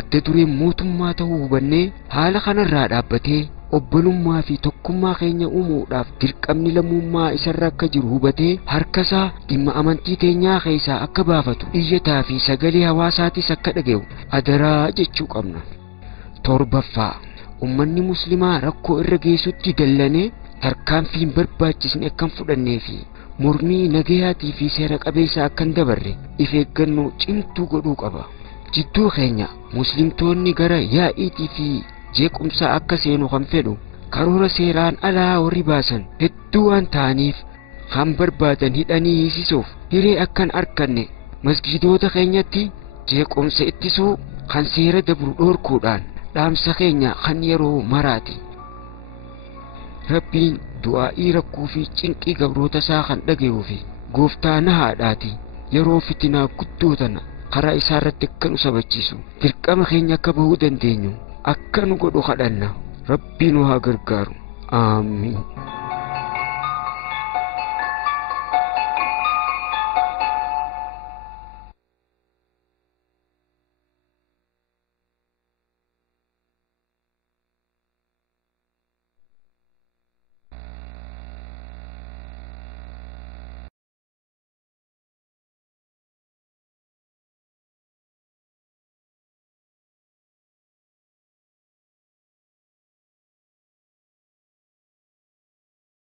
adda dureen mootummaa ta'uu hubannee haala kanarraa dhaabbatee obbolummaa fi tokkummaa keenya uumuudhaaf dirqamni lammummaa isarra akka jiru hubatee harkasaa dhimma amantii teenyaa keessaa akka baafatu iyyataa fi sagalee hawaasaatis akka dhaga'u adaraa jechuu qabna. Torbaffaa, ummanni muslimaa rakkoo irra geessutti dallanee tarkaanfiin barbaachisne akkan fudhannee fi mormii nagayaatii fi seera qabeessaa akkan dabarre if eeggannoo cimtuu godhuu qaba. Jidduu keenya muslimtoonni gara yaa'iitii fi jeequmsaa akka seenu kan fedhu karoora seeraan alaa warri baasan hedduu waan ta'aniif kan barbaadan hidhanii hiisisuuf hiree akkan arganne masgidoota keenyatti jeequmsa ittisuu kan seera dabru dhoorkuudhaan dhaamsa keenya kan yeroo maraati. Rabbiin du'aa'ii rakkoo fi cinqii gabroota isaa kan dhaga'uu fi gooftaa na haadhaati yeroo fitinaa guddoo tana karaa isaa irratti akka nu sabachiisu dirqama keenya akka bahuu dandeenyu akka nu godhu kadhanna. Rabbiin nu haa gargaaru. Aamiin.